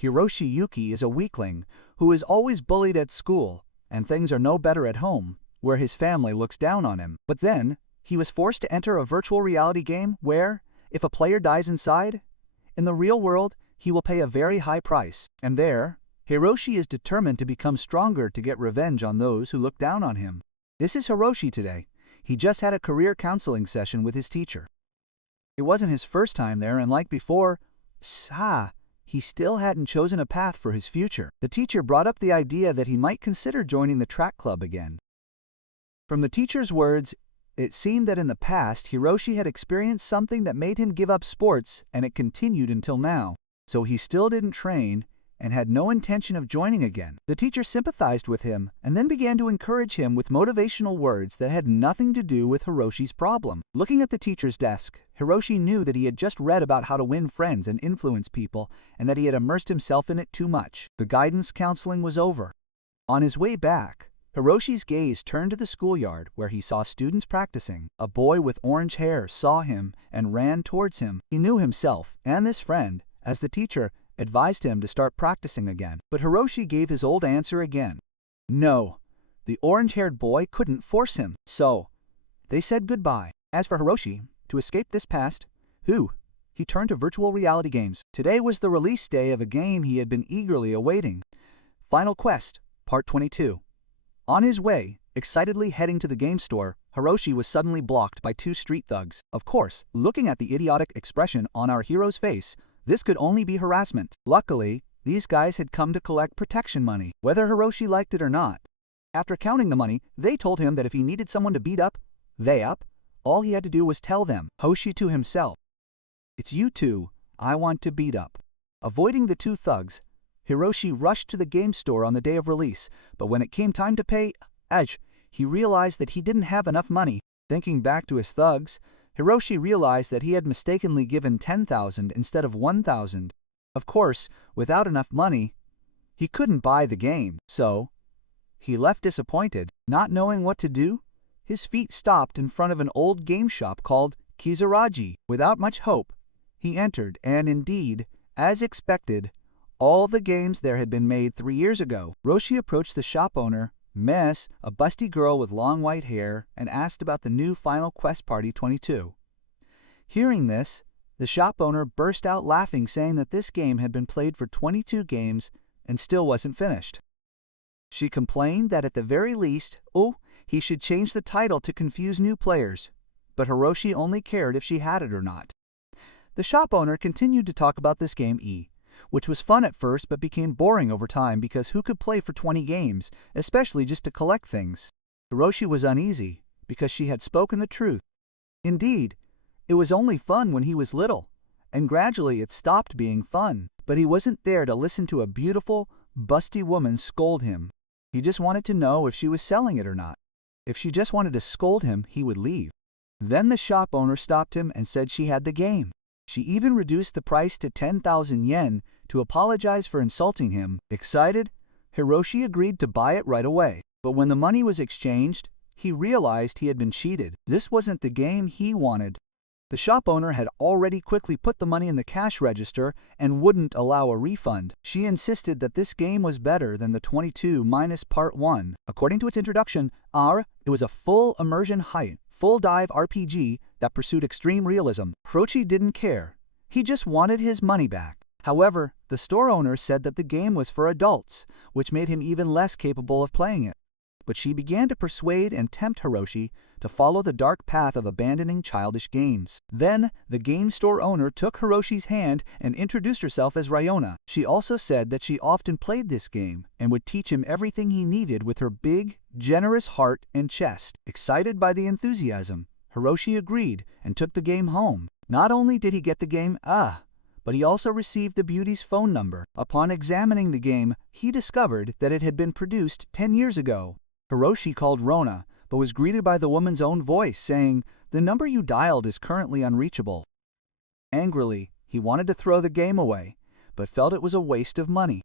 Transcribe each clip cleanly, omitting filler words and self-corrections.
Hiroshi Yuki is a weakling who is always bullied at school, and things are no better at home, where his family looks down on him. But then, he was forced to enter a virtual reality game where, if a player dies inside, in the real world, he will pay a very high price. And there, Hiroshi is determined to become stronger to get revenge on those who look down on him. This is Hiroshi today. He just had a career counseling session with his teacher. It wasn't his first time there, and like before, he still hadn't chosen a path for his future. The teacher brought up the idea that he might consider joining the track club again. From the teacher's words, it seemed that in the past, Hiroshi had experienced something that made him give up sports, and it continued until now. So he still didn't train and had no intention of joining again. The teacher sympathized with him and then began to encourage him with motivational words that had nothing to do with Hiroshi's problem. Looking at the teacher's desk, Hiroshi knew that he had just read about how to win friends and influence people, and that he had immersed himself in it too much. The guidance counseling was over. On his way back, Hiroshi's gaze turned to the schoolyard where he saw students practicing. A boy with orange hair saw him and ran towards him. He knew himself and this friend, as the teacher advised him to start practicing again. But Hiroshi gave his old answer again. No, the orange-haired boy couldn't force him. So, they said goodbye. As for Hiroshi, to escape this past, he turned to virtual reality games. Today was the release day of a game he had been eagerly awaiting. Final Quest, Part 22. On his way, excitedly heading to the game store, Hiroshi was suddenly blocked by two street thugs. Of course, looking at the idiotic expression on our hero's face, this could only be harassment. Luckily, these guys had come to collect protection money, whether Hiroshi liked it or not. After counting the money, they told him that if he needed someone to beat up, all he had to do was tell them. Hoshi to himself, "It's you two I want to beat up." Avoiding the two thugs, Hiroshi rushed to the game store on the day of release, but when it came time to pay, he realized that he didn't have enough money. Thinking back to his thugs, Hiroshi realized that he had mistakenly given 10,000 instead of 1,000. Of course, without enough money, he couldn't buy the game, so he left disappointed. Not knowing what to do, his feet stopped in front of an old game shop called Kizuraji. Without much hope, he entered, and indeed, as expected, all the games there had been made 3 years ago. Hiroshi approached the shop owner, Mess, a busty girl with long white hair, and asked about the new Final Quest Party 22. Hearing this, the shop owner burst out laughing, saying that this game had been played for 22 games and still wasn't finished. She complained that at the very least, he should change the title to confuse new players, but Hiroshi only cared if she had it or not. The shop owner continued to talk about this game which was fun at first but became boring over time because who could play for 20 games, especially just to collect things? Hiroshi was uneasy because she had spoken the truth. Indeed, it was only fun when he was little, and gradually it stopped being fun. But he wasn't there to listen to a beautiful, busty woman scold him. He just wanted to know if she was selling it or not. If she just wanted to scold him, he would leave. Then the shop owner stopped him and said she had the game. She even reduced the price to 10,000 yen to apologize for insulting him. Excited, Hiroshi agreed to buy it right away. But when the money was exchanged, he realized he had been cheated. This wasn't the game he wanted. The shop owner had already quickly put the money in the cash register and wouldn't allow a refund. She insisted that this game was better than the 22 minus Part 1. According to its introduction, it was a full immersion full dive RPG that pursued extreme realism. Hiroshi didn't care. He just wanted his money back. However, the store owner said that the game was for adults, which made him even less capable of playing it. But she began to persuade and tempt Hiroshi to follow the dark path of abandoning childish games. Then, the game store owner took Hiroshi's hand and introduced herself as Ryona. She also said that she often played this game and would teach him everything he needed with her big, generous heart and chest. Excited by the enthusiasm, Hiroshi agreed and took the game home. Not only did he get the game, but he also received the beauty's phone number. Upon examining the game, he discovered that it had been produced 10 years ago. Hiroshi called Rona, but was greeted by the woman's own voice saying, "The number you dialed is currently unreachable." Angrily, he wanted to throw the game away, but felt it was a waste of money.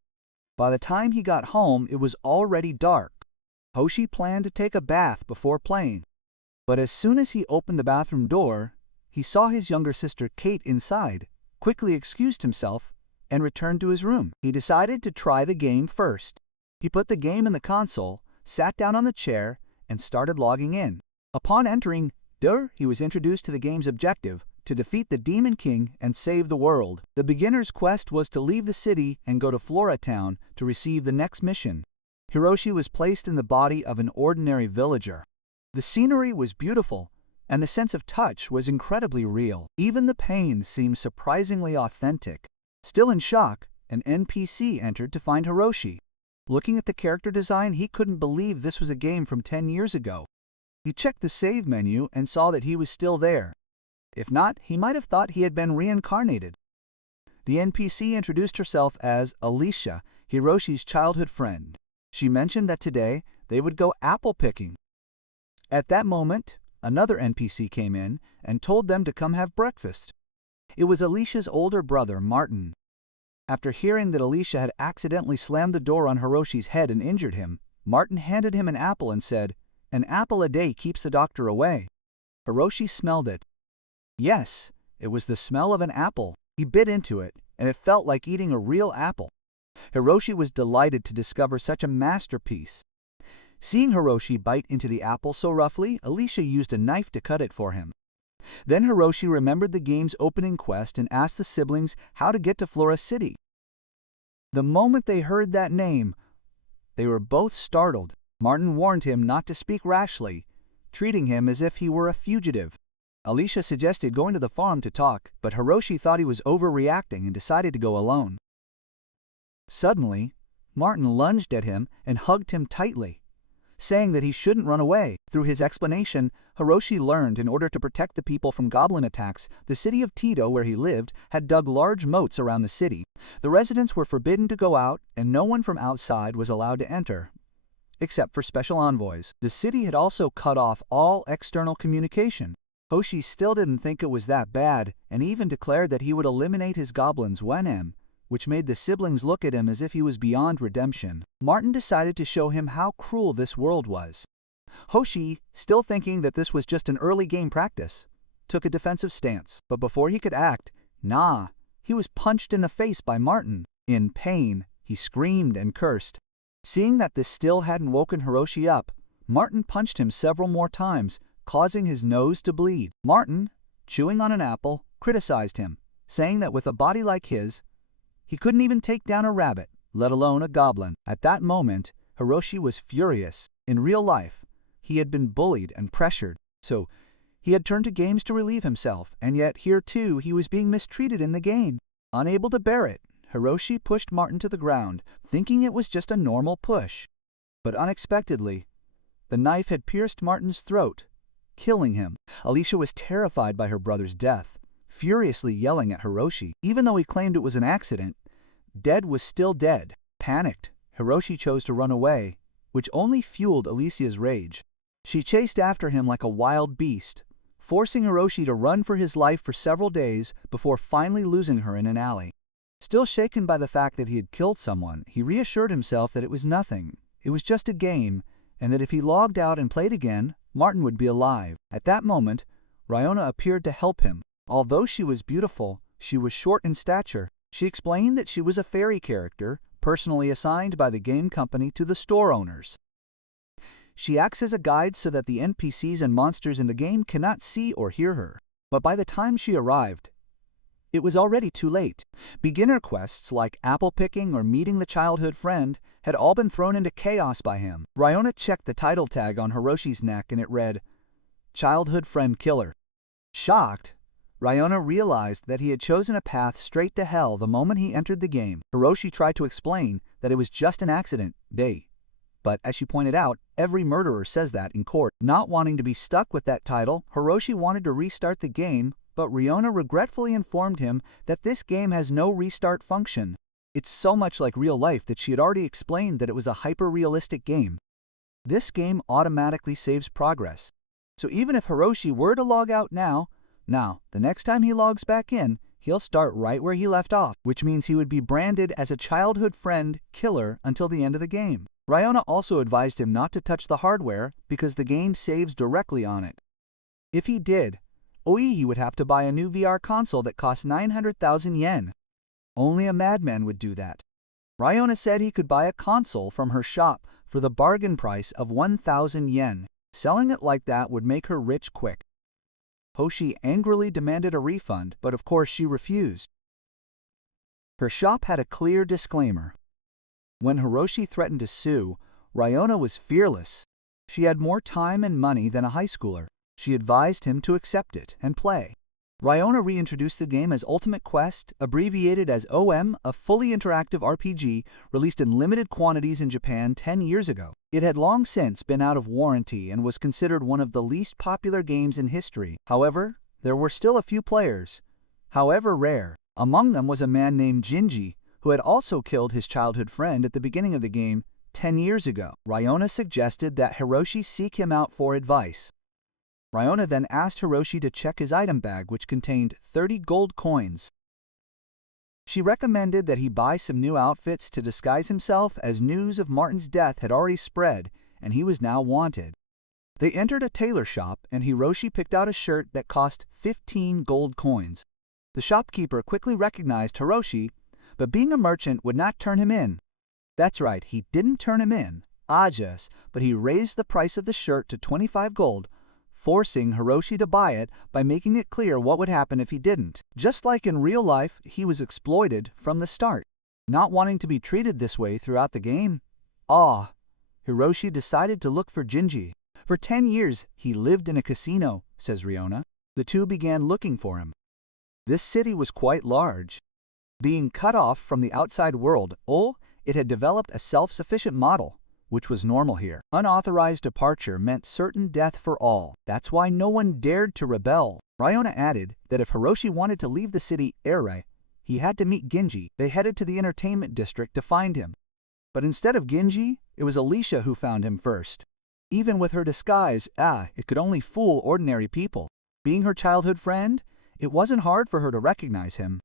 By the time he got home, it was already dark. Hoshi planned to take a bath before playing, but as soon as he opened the bathroom door, he saw his younger sister Kate inside, quickly excused himself, and returned to his room. He decided to try the game first. He put the game in the console, sat down on the chair, and started logging in. Upon entering Dur, he was introduced to the game's objective, to defeat the Demon King and save the world. The beginner's quest was to leave the city and go to Flora Town to receive the next mission. Hiroshi was placed in the body of an ordinary villager. The scenery was beautiful, and the sense of touch was incredibly real. Even the pain seemed surprisingly authentic. Still in shock, an NPC entered to find Hiroshi. Looking at the character design, he couldn't believe this was a game from 10 years ago. He checked the save menu and saw that he was still there. If not, he might have thought he had been reincarnated. The NPC introduced herself as Alicia, Hiroshi's childhood friend. She mentioned that today they would go apple picking. At that moment, another NPC came in and told them to come have breakfast. It was Alicia's older brother, Martin. After hearing that Alicia had accidentally slammed the door on Hiroshi's head and injured him, Martin handed him an apple and said, "An apple a day keeps the doctor away." Hiroshi smelled it. Yes, it was the smell of an apple. He bit into it, and it felt like eating a real apple. Hiroshi was delighted to discover such a masterpiece. Seeing Hiroshi bite into the apple so roughly, Alicia used a knife to cut it for him. Then Hiroshi remembered the game's opening quest and asked the siblings how to get to Flora City. The moment they heard that name, they were both startled. Martin warned him not to speak rashly, treating him as if he were a fugitive. Alicia suggested going to the farm to talk, but Hiroshi thought he was overreacting and decided to go alone. Suddenly, Martin lunged at him and hugged him tightly, saying that he shouldn't run away. Through his explanation, Hiroshi learned in order to protect the people from goblin attacks, the city of Tito, where he lived, had dug large moats around the city. The residents were forbidden to go out, and no one from outside was allowed to enter, except for special envoys. The city had also cut off all external communication. Hoshi still didn't think it was that bad, and even declared that he would eliminate his goblins when which made the siblings look at him as if he was beyond redemption. Martin decided to show him how cruel this world was. Hoshi, still thinking that this was just an early game practice, took a defensive stance. But before he could act, he was punched in the face by Martin. In pain, he screamed and cursed. Seeing that this still hadn't woken Hiroshi up, Martin punched him several more times, causing his nose to bleed. Martin, chewing on an apple, criticized him, saying that with a body like his, he couldn't even take down a rabbit, let alone a goblin. At that moment, Hiroshi was furious. In real life, he had been bullied and pressured, so he had turned to games to relieve himself, and yet here too he was being mistreated in the game. Unable to bear it, Hiroshi pushed Martin to the ground, thinking it was just a normal push. But unexpectedly, the knife had pierced Martin's throat, killing him. Alicia was terrified by her brother's death, furiously yelling at Hiroshi. Even though he claimed it was an accident, dead was still dead. Panicked, Hiroshi chose to run away, which only fueled Alicia's rage. She chased after him like a wild beast, forcing Hiroshi to run for his life for several days before finally losing her in an alley. Still shaken by the fact that he had killed someone, he reassured himself that it was nothing. It was just a game, and that if he logged out and played again, Martin would be alive. At that moment, Ryona appeared to help him. Although she was beautiful, she was short in stature. She explained that she was a fairy character, personally assigned by the game company to the store owners. She acts as a guide so that the NPCs and monsters in the game cannot see or hear her. But by the time she arrived, it was already too late. Beginner quests like apple picking or meeting the childhood friend had all been thrown into chaos by him. Ryona checked the title tag on Hiroshi's neck and it read, "Childhood Friend Killer." Shocked, Ryona realized that he had chosen a path straight to hell the moment he entered the game. Hiroshi tried to explain that it was just an accident, but as she pointed out, every murderer says that in court. Not wanting to be stuck with that title, Hiroshi wanted to restart the game, but Ryona regretfully informed him that this game has no restart function. It's so much like real life that she had already explained that it was a hyper-realistic game. This game automatically saves progress. So even if Hiroshi were to log out now, the next time he logs back in, he'll start right where he left off, which means he would be branded as a childhood friend killer until the end of the game. Ryona also advised him not to touch the hardware because the game saves directly on it. If he did, Oihi would have to buy a new VR console that costs 900,000 yen. Only a madman would do that. Ryona said he could buy a console from her shop for the bargain price of 1,000 yen. Selling it like that would make her rich quick. Hoshi angrily demanded a refund, but of course she refused. Her shop had a clear disclaimer. When Hiroshi threatened to sue, Ryona was fearless. She had more time and money than a high schooler. She advised him to accept it and play. Ryona reintroduced the game as Ultimate Quest, abbreviated as OM, a fully interactive RPG released in limited quantities in Japan 10 years ago. It had long since been out of warranty and was considered one of the least popular games in history. However, there were still a few players, however rare. Among them was a man named Jinji, who had also killed his childhood friend at the beginning of the game 10 years ago. Ryona suggested that Hiroshi seek him out for advice. Ryona then asked Hiroshi to check his item bag, which contained 30 gold coins. She recommended that he buy some new outfits to disguise himself, as news of Martin's death had already spread and he was now wanted. They entered a tailor shop and Hiroshi picked out a shirt that cost 15 gold coins. The shopkeeper quickly recognized Hiroshi, but being a merchant would not turn him in. That's right, he didn't turn him in, Ajas, but he raised the price of the shirt to 25 gold, forcing Hiroshi to buy it by making it clear what would happen if he didn't. Just like in real life, he was exploited from the start. Not wanting to be treated this way throughout the game, Hiroshi decided to look for Jinji. For 10 years, he lived in a casino, says Ryona. The two began looking for him. This city was quite large. Being cut off from the outside world, it had developed a self-sufficient model, which was normal here. Unauthorized departure meant certain death for all. That's why no one dared to rebel. Ryona added that if Hiroshi wanted to leave the city he had to meet Genji. They headed to the entertainment district to find him. But instead of Genji, it was Alicia who found him first. Even with her disguise, it could only fool ordinary people. Being her childhood friend, it wasn't hard for her to recognize him.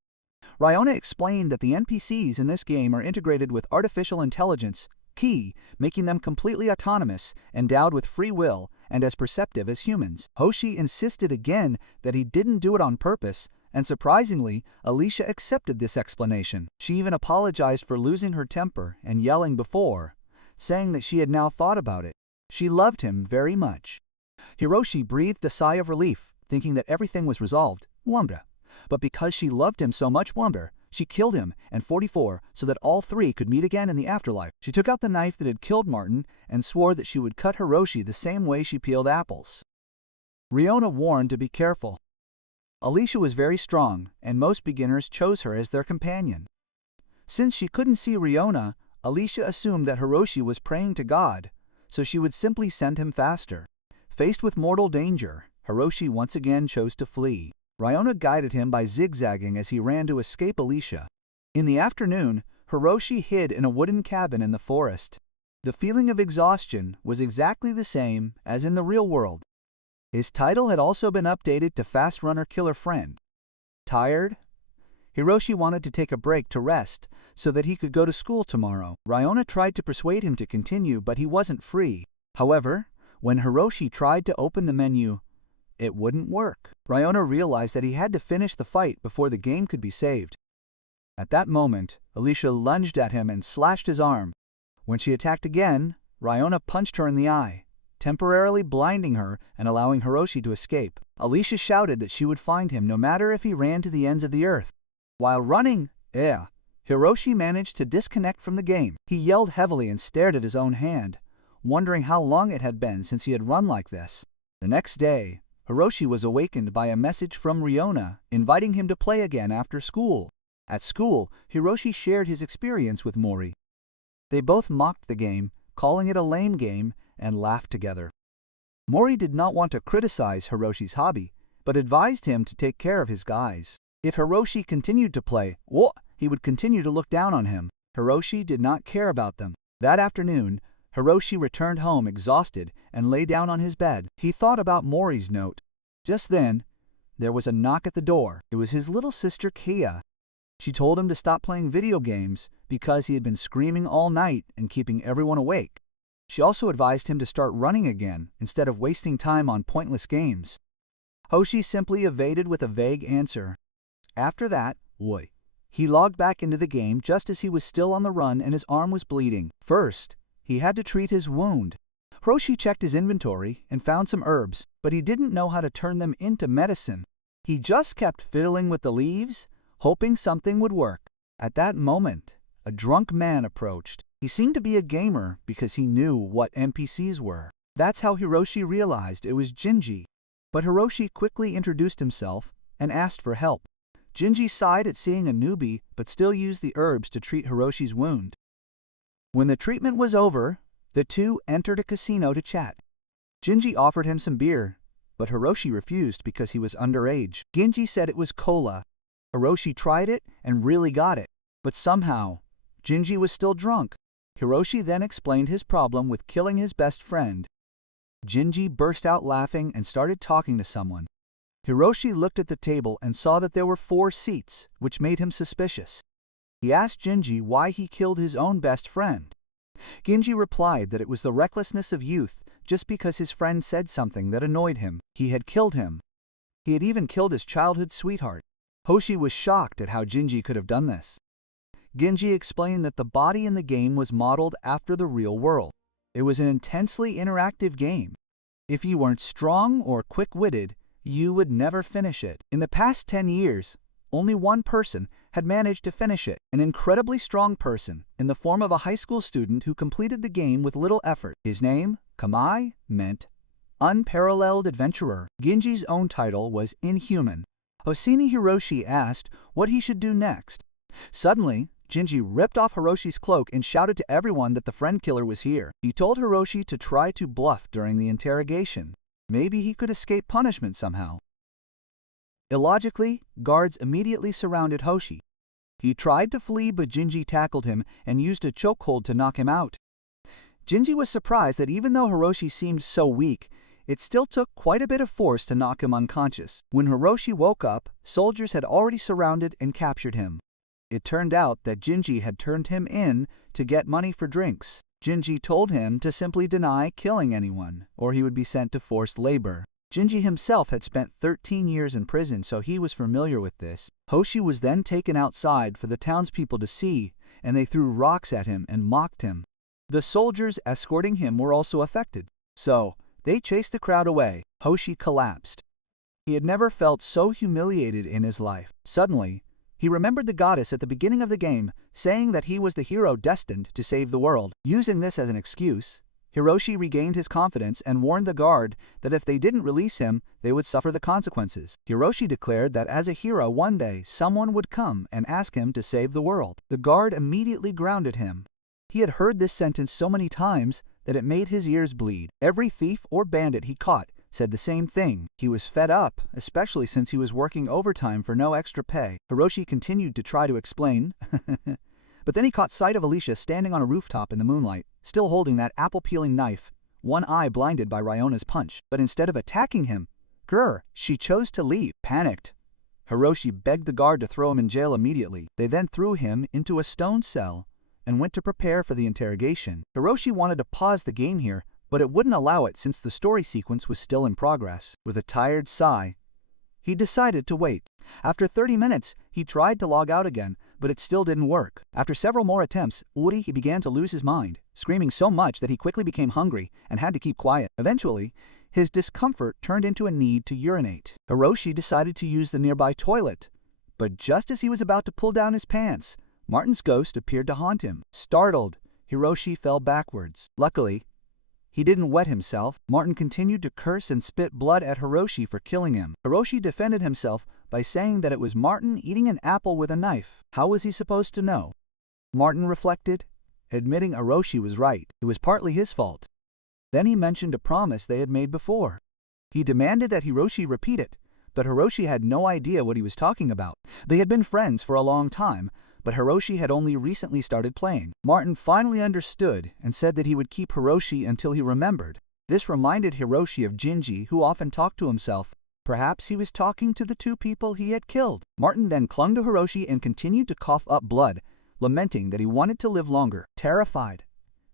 Ryona explained that the NPCs in this game are integrated with artificial intelligence, making them completely autonomous, endowed with free will, and as perceptive as humans. Hoshi insisted again that he didn't do it on purpose, and surprisingly, Alicia accepted this explanation. She even apologized for losing her temper and yelling before, saying that she had now thought about it. She loved him very much. Hiroshi breathed a sigh of relief, thinking that everything was resolved. But because she loved him so much, she killed him and 44 so that all three could meet again in the afterlife. She took out the knife that had killed Martin and swore that she would cut Hiroshi the same way she peeled apples. Ryona warned to be careful. Alicia was very strong, and most beginners chose her as their companion. Since she couldn't see Ryona, Alicia assumed that Hiroshi was praying to God, so she would simply send him faster. Faced with mortal danger, Hiroshi once again chose to flee. Ryona guided him by zigzagging as he ran to escape Alicia. In the afternoon, Hiroshi hid in a wooden cabin in the forest. The feeling of exhaustion was exactly the same as in the real world. His title had also been updated to Fast Runner Killer Friend. Tired? Hiroshi wanted to take a break to rest so that he could go to school tomorrow. Ryona tried to persuade him to continue, but he wasn't free. However, when Hiroshi tried to open the menu, it wouldn't work. Ryona realized that he had to finish the fight before the game could be saved. At that moment, Alicia lunged at him and slashed his arm. When she attacked again, Ryona punched her in the eye, temporarily blinding her and allowing Hiroshi to escape. Alicia shouted that she would find him no matter if he ran to the ends of the earth. While running, Hiroshi managed to disconnect from the game. He yelled heavily and stared at his own hand, wondering how long it had been since he had run like this. The next day, Hiroshi was awakened by a message from Ryona inviting him to play again after school. At school, Hiroshi shared his experience with Mori. They both mocked the game, calling it a lame game, and laughed together. Mori did not want to criticize Hiroshi's hobby, but advised him to take care of his guys. If Hiroshi continued to play, he would continue to look down on him. Hiroshi did not care about them. That afternoon, Hiroshi returned home exhausted and lay down on his bed. He thought about Mori's note. Just then, there was a knock at the door. It was his little sister Kia. She told him to stop playing video games because he had been screaming all night and keeping everyone awake. She also advised him to start running again instead of wasting time on pointless games. Hoshi simply evaded with a vague answer. After that, He logged back into the game just as he was still on the run and his arm was bleeding. First, he had to treat his wound. Hiroshi checked his inventory and found some herbs, but he didn't know how to turn them into medicine. He just kept fiddling with the leaves, hoping something would work. At that moment, a drunk man approached. He seemed to be a gamer because he knew what NPCs were. That's how Hiroshi realized it was Jinji. But Hiroshi quickly introduced himself and asked for help. Jinji sighed at seeing a newbie but still used the herbs to treat Hiroshi's wound. When the treatment was over, the two entered a casino to chat. Jinji offered him some beer, but Hiroshi refused because he was underage. Jinji said it was cola. Hiroshi tried it and really got it, but somehow, Jinji was still drunk. Hiroshi then explained his problem with killing his best friend. Jinji burst out laughing and started talking to someone. Hiroshi looked at the table and saw that there were 4 seats, which made him suspicious. He asked Jinji why he killed his own best friend. Jinji replied that it was the recklessness of youth just because his friend said something that annoyed him. He had killed him. He had even killed his childhood sweetheart. Hoshi was shocked at how Jinji could have done this. Jinji explained that the body in the game was modeled after the real world. It was an intensely interactive game. If you weren't strong or quick-witted, you would never finish it. In the past 10 years, only one person had managed to finish it, an incredibly strong person in the form of a high school student who completed the game with little effort. His name, Kamai, meant unparalleled adventurer. Jinji's own title was Inhuman. Hosini Hiroshi asked what he should do next. Suddenly, Jinji ripped off Hiroshi's cloak and shouted to everyone that the friend killer was here. He told Hiroshi to try to bluff during the interrogation. Maybe he could escape punishment somehow. Illogically, guards immediately surrounded Hoshi. He tried to flee, but Jinji tackled him and used a chokehold to knock him out. Jinji was surprised that even though Hiroshi seemed so weak, it still took quite a bit of force to knock him unconscious. When Hiroshi woke up, soldiers had already surrounded and captured him. It turned out that Jinji had turned him in to get money for drinks. Jinji told him to simply deny killing anyone, or he would be sent to forced labor. Jinji himself had spent 13 years in prison, so he was familiar with this. Hoshi was then taken outside for the townspeople to see, and they threw rocks at him and mocked him. The soldiers escorting him were also affected, so they chased the crowd away. Hoshi collapsed. He had never felt so humiliated in his life. Suddenly, he remembered the goddess at the beginning of the game, saying that he was the hero destined to save the world. Using this as an excuse, Hiroshi regained his confidence and warned the guard that if they didn't release him, they would suffer the consequences. Hiroshi declared that as a hero one day, someone would come and ask him to save the world. The guard immediately grounded him. He had heard this sentence so many times that it made his ears bleed. Every thief or bandit he caught said the same thing. He was fed up, especially since he was working overtime for no extra pay. Hiroshi continued to try to explain, but then he caught sight of Alicia standing on a rooftop in the moonlight, still holding that apple-peeling knife, one eye blinded by Ryona's punch. But instead of attacking him, she chose to leave. Panicked, Hiroshi begged the guard to throw him in jail immediately. They then threw him into a stone cell and went to prepare for the interrogation. Hiroshi wanted to pause the game here, but it wouldn't allow it since the story sequence was still in progress. With a tired sigh, he decided to wait. After 30 minutes, he tried to log out again, but it still didn't work. After several more attempts, he began to lose his mind, screaming so much that he quickly became hungry and had to keep quiet. Eventually, his discomfort turned into a need to urinate. Hiroshi decided to use the nearby toilet, but just as he was about to pull down his pants, Martin's ghost appeared to haunt him. Startled, Hiroshi fell backwards. Luckily, he didn't wet himself. Martin continued to curse and spit blood at Hiroshi for killing him. Hiroshi defended himself by saying that it was Martin eating an apple with a knife. How was he supposed to know? Martin reflected, admitting Hiroshi was right. It was partly his fault. Then he mentioned a promise they had made before. He demanded that Hiroshi repeat it, but Hiroshi had no idea what he was talking about. They had been friends for a long time, but Hiroshi had only recently started playing. Martin finally understood and said that he would keep Hiroshi until he remembered. This reminded Hiroshi of Jinji, who often talked to himself. Perhaps he was talking to the 2 people he had killed. Martin then clung to Hiroshi and continued to cough up blood, lamenting that he wanted to live longer. Terrified,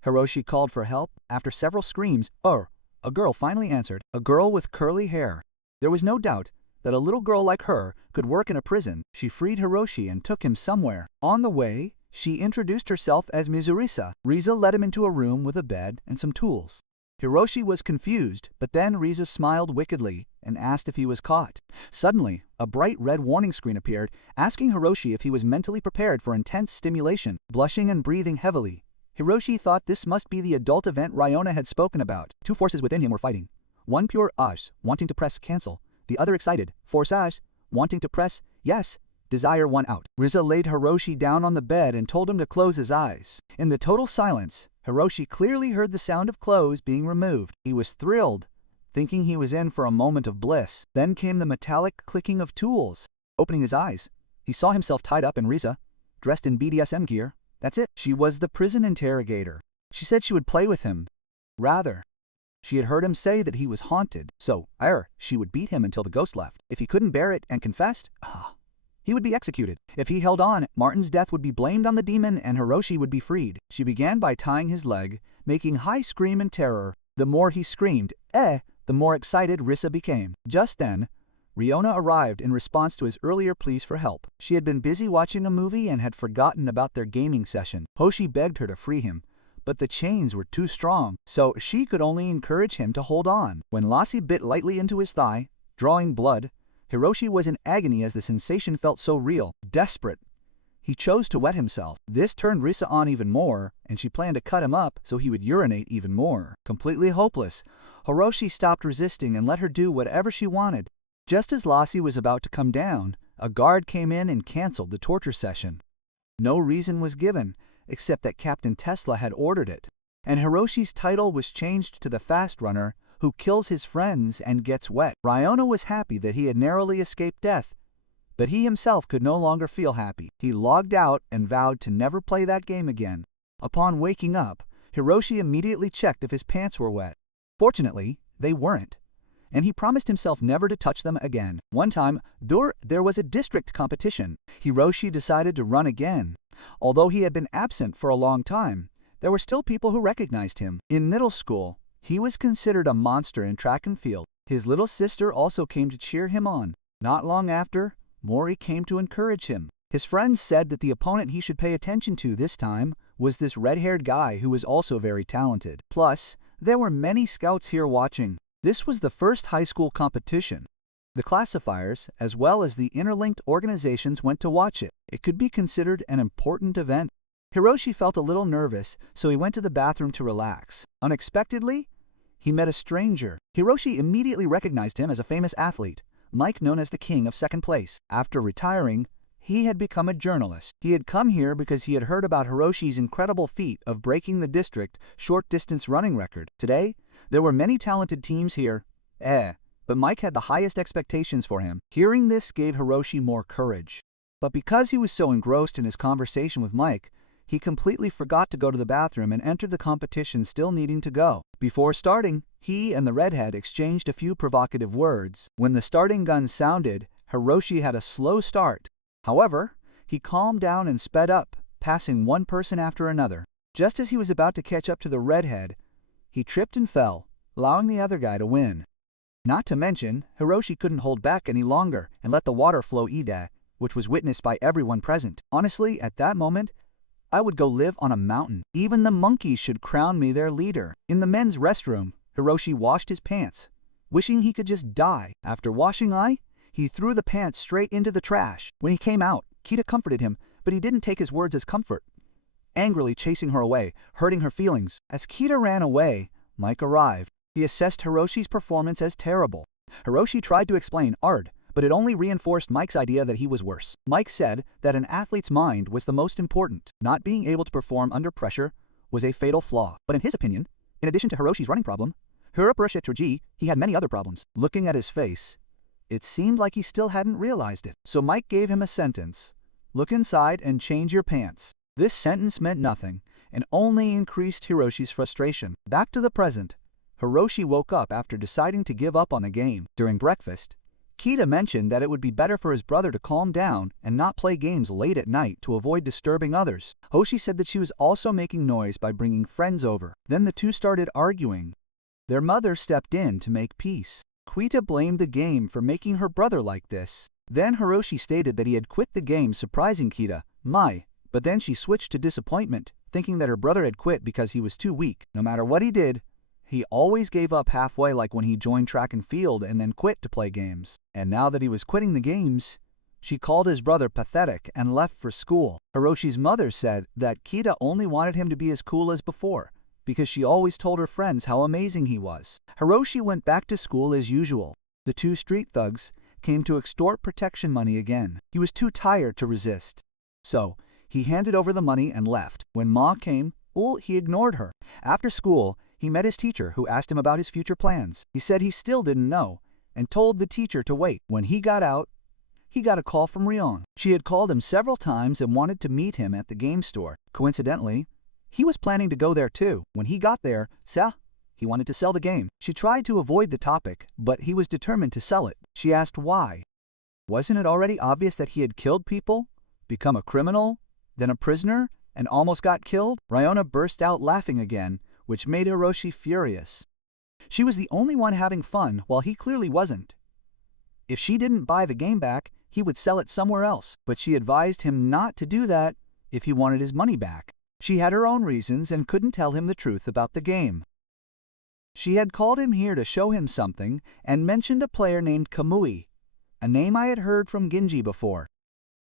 Hiroshi called for help. After several screams, a girl finally answered, a girl with curly hair. There was no doubt that a little girl like her could work in a prison, she freed Hiroshi and took him somewhere. On the way, she introduced herself as Mizurisa. Riza led him into a room with a bed and some tools. Hiroshi was confused, but then Riza smiled wickedly and asked if he was caught. Suddenly, a bright red warning screen appeared, asking Hiroshi if he was mentally prepared for intense stimulation. Blushing and breathing heavily, Hiroshi thought this must be the adult event Ryona had spoken about. Two forces within him were fighting. One pure Aj, wanting to press cancel. The other excited, force Aj, wanting to press yes, desire one out. Riza laid Hiroshi down on the bed and told him to close his eyes. In the total silence, Hiroshi clearly heard the sound of clothes being removed. He was thrilled, thinking he was in for a moment of bliss. Then came the metallic clicking of tools. Opening his eyes, he saw himself tied up in Riza, dressed in BDSM gear. That's it. She was the prison interrogator. She said she would play with him. Rather, she had heard him say that he was haunted, so, she would beat him until the ghost left. If he couldn't bear it and confessed, he would be executed. If he held on, Martin's death would be blamed on the demon and Hiroshi would be freed. She began by tying his leg, making Hai scream in terror. The more he screamed, the more excited Rissa became. Just then, Ryona arrived in response to his earlier pleas for help. She had been busy watching a movie and had forgotten about their gaming session. Hoshi begged her to free him, but the chains were too strong, so she could only encourage him to hold on. When Lassie bit lightly into his thigh, drawing blood, Hiroshi was in agony as the sensation felt so real. Desperate, he chose to wet himself. This turned Rissa on even more, and she planned to cut him up so he would urinate even more. Completely hopeless, Hiroshi stopped resisting and let her do whatever she wanted. Just as Lassie was about to come down, a guard came in and canceled the torture session. No reason was given, except that Captain Tesla had ordered it, and Hiroshi's title was changed to the Fast Runner, who kills his friends and gets wet. Ryona was happy that he had narrowly escaped death, but he himself could no longer feel happy. He logged out and vowed to never play that game again. Upon waking up, Hiroshi immediately checked if his pants were wet. Fortunately, they weren't, and he promised himself never to touch them again. One time, there was a district competition. Hiroshi decided to run again. Although he had been absent for a long time, there were still people who recognized him. In middle school, he was considered a monster in track and field. His little sister also came to cheer him on. Not long after, Mori came to encourage him. His friends said that the opponent he should pay attention to this time was this red-haired guy who was also very talented. Plus, there were many scouts here watching. This was the first high school competition. The classifiers, as well as the interlinked organizations, went to watch it. It could be considered an important event. Hiroshi felt a little nervous, so he went to the bathroom to relax. Unexpectedly, he met a stranger. Hiroshi immediately recognized him as a famous athlete, Mike, known as the King of Second Place. After retiring, he had become a journalist. He had come here because he had heard about Hiroshi's incredible feat of breaking the district short-distance running record. Today, there were many talented teams here, but Mike had the highest expectations for him. Hearing this gave Hiroshi more courage. But because he was so engrossed in his conversation with Mike, he completely forgot to go to the bathroom and entered the competition still needing to go. Before starting, he and the redhead exchanged a few provocative words. When the starting gun sounded, Hiroshi had a slow start. However, he calmed down and sped up, passing one person after another. Just as he was about to catch up to the redhead, he tripped and fell, allowing the other guy to win. Not to mention, Hiroshi couldn't hold back any longer and let the water flow Ida, which was witnessed by everyone present. Honestly, at that moment, I would go live on a mountain. Even the monkeys should crown me their leader. In the men's restroom, Hiroshi washed his pants, wishing he could just die. After washing he threw the pants straight into the trash. When he came out, Kita comforted him, but he didn't take his words as comfort, angrily chasing her away, hurting her feelings. As Kita ran away, Mike arrived. He assessed Hiroshi's performance as terrible. Hiroshi tried to explain art, but it only reinforced Mike's idea that he was worse. Mike said that an athlete's mind was the most important. Not being able to perform under pressure was a fatal flaw. But in his opinion, in addition to Hiroshi's running problem, he had many other problems. Looking at his face, it seemed like he still hadn't realized it. So Mike gave him a sentence. Look inside and change your pants. This sentence meant nothing and only increased Hiroshi's frustration. Back to the present, Hiroshi woke up after deciding to give up on the game. During breakfast, Kita mentioned that it would be better for his brother to calm down and not play games late at night to avoid disturbing others. Hoshi said that she was also making noise by bringing friends over. Then the two started arguing. Their mother stepped in to make peace. Kita blamed the game for making her brother like this. Then Hiroshi stated that he had quit the game, surprising Kita, but then she switched to disappointment, thinking that her brother had quit because he was too weak. No matter what he did, he always gave up halfway, like when he joined track and field and then quit to play games. And now that he was quitting the games, she called his brother pathetic and left for school. Hiroshi's mother said that Kita only wanted him to be as cool as before, because she always told her friends how amazing he was. Hiroshi went back to school as usual. The two street thugs came to extort protection money again. He was too tired to resist. So, he handed over the money and left. When Ma came, he ignored her. After school, he met his teacher, who asked him about his future plans. He said he still didn't know, and told the teacher to wait. When he got out, he got a call from Rion. She had called him several times and wanted to meet him at the game store. Coincidentally, he was planning to go there too. When he got there, he wanted to sell the game. She tried to avoid the topic, but he was determined to sell it. She asked why. Wasn't it already obvious that he had killed people, become a criminal, then a prisoner, and almost got killed? Riona burst out laughing again, which made Hiroshi furious. She was the only one having fun, while he clearly wasn't. If she didn't buy the game back, he would sell it somewhere else, but she advised him not to do that if he wanted his money back. She had her own reasons and couldn't tell him the truth about the game. She had called him here to show him something and mentioned a player named Kamui, a name I had heard from Ginji before.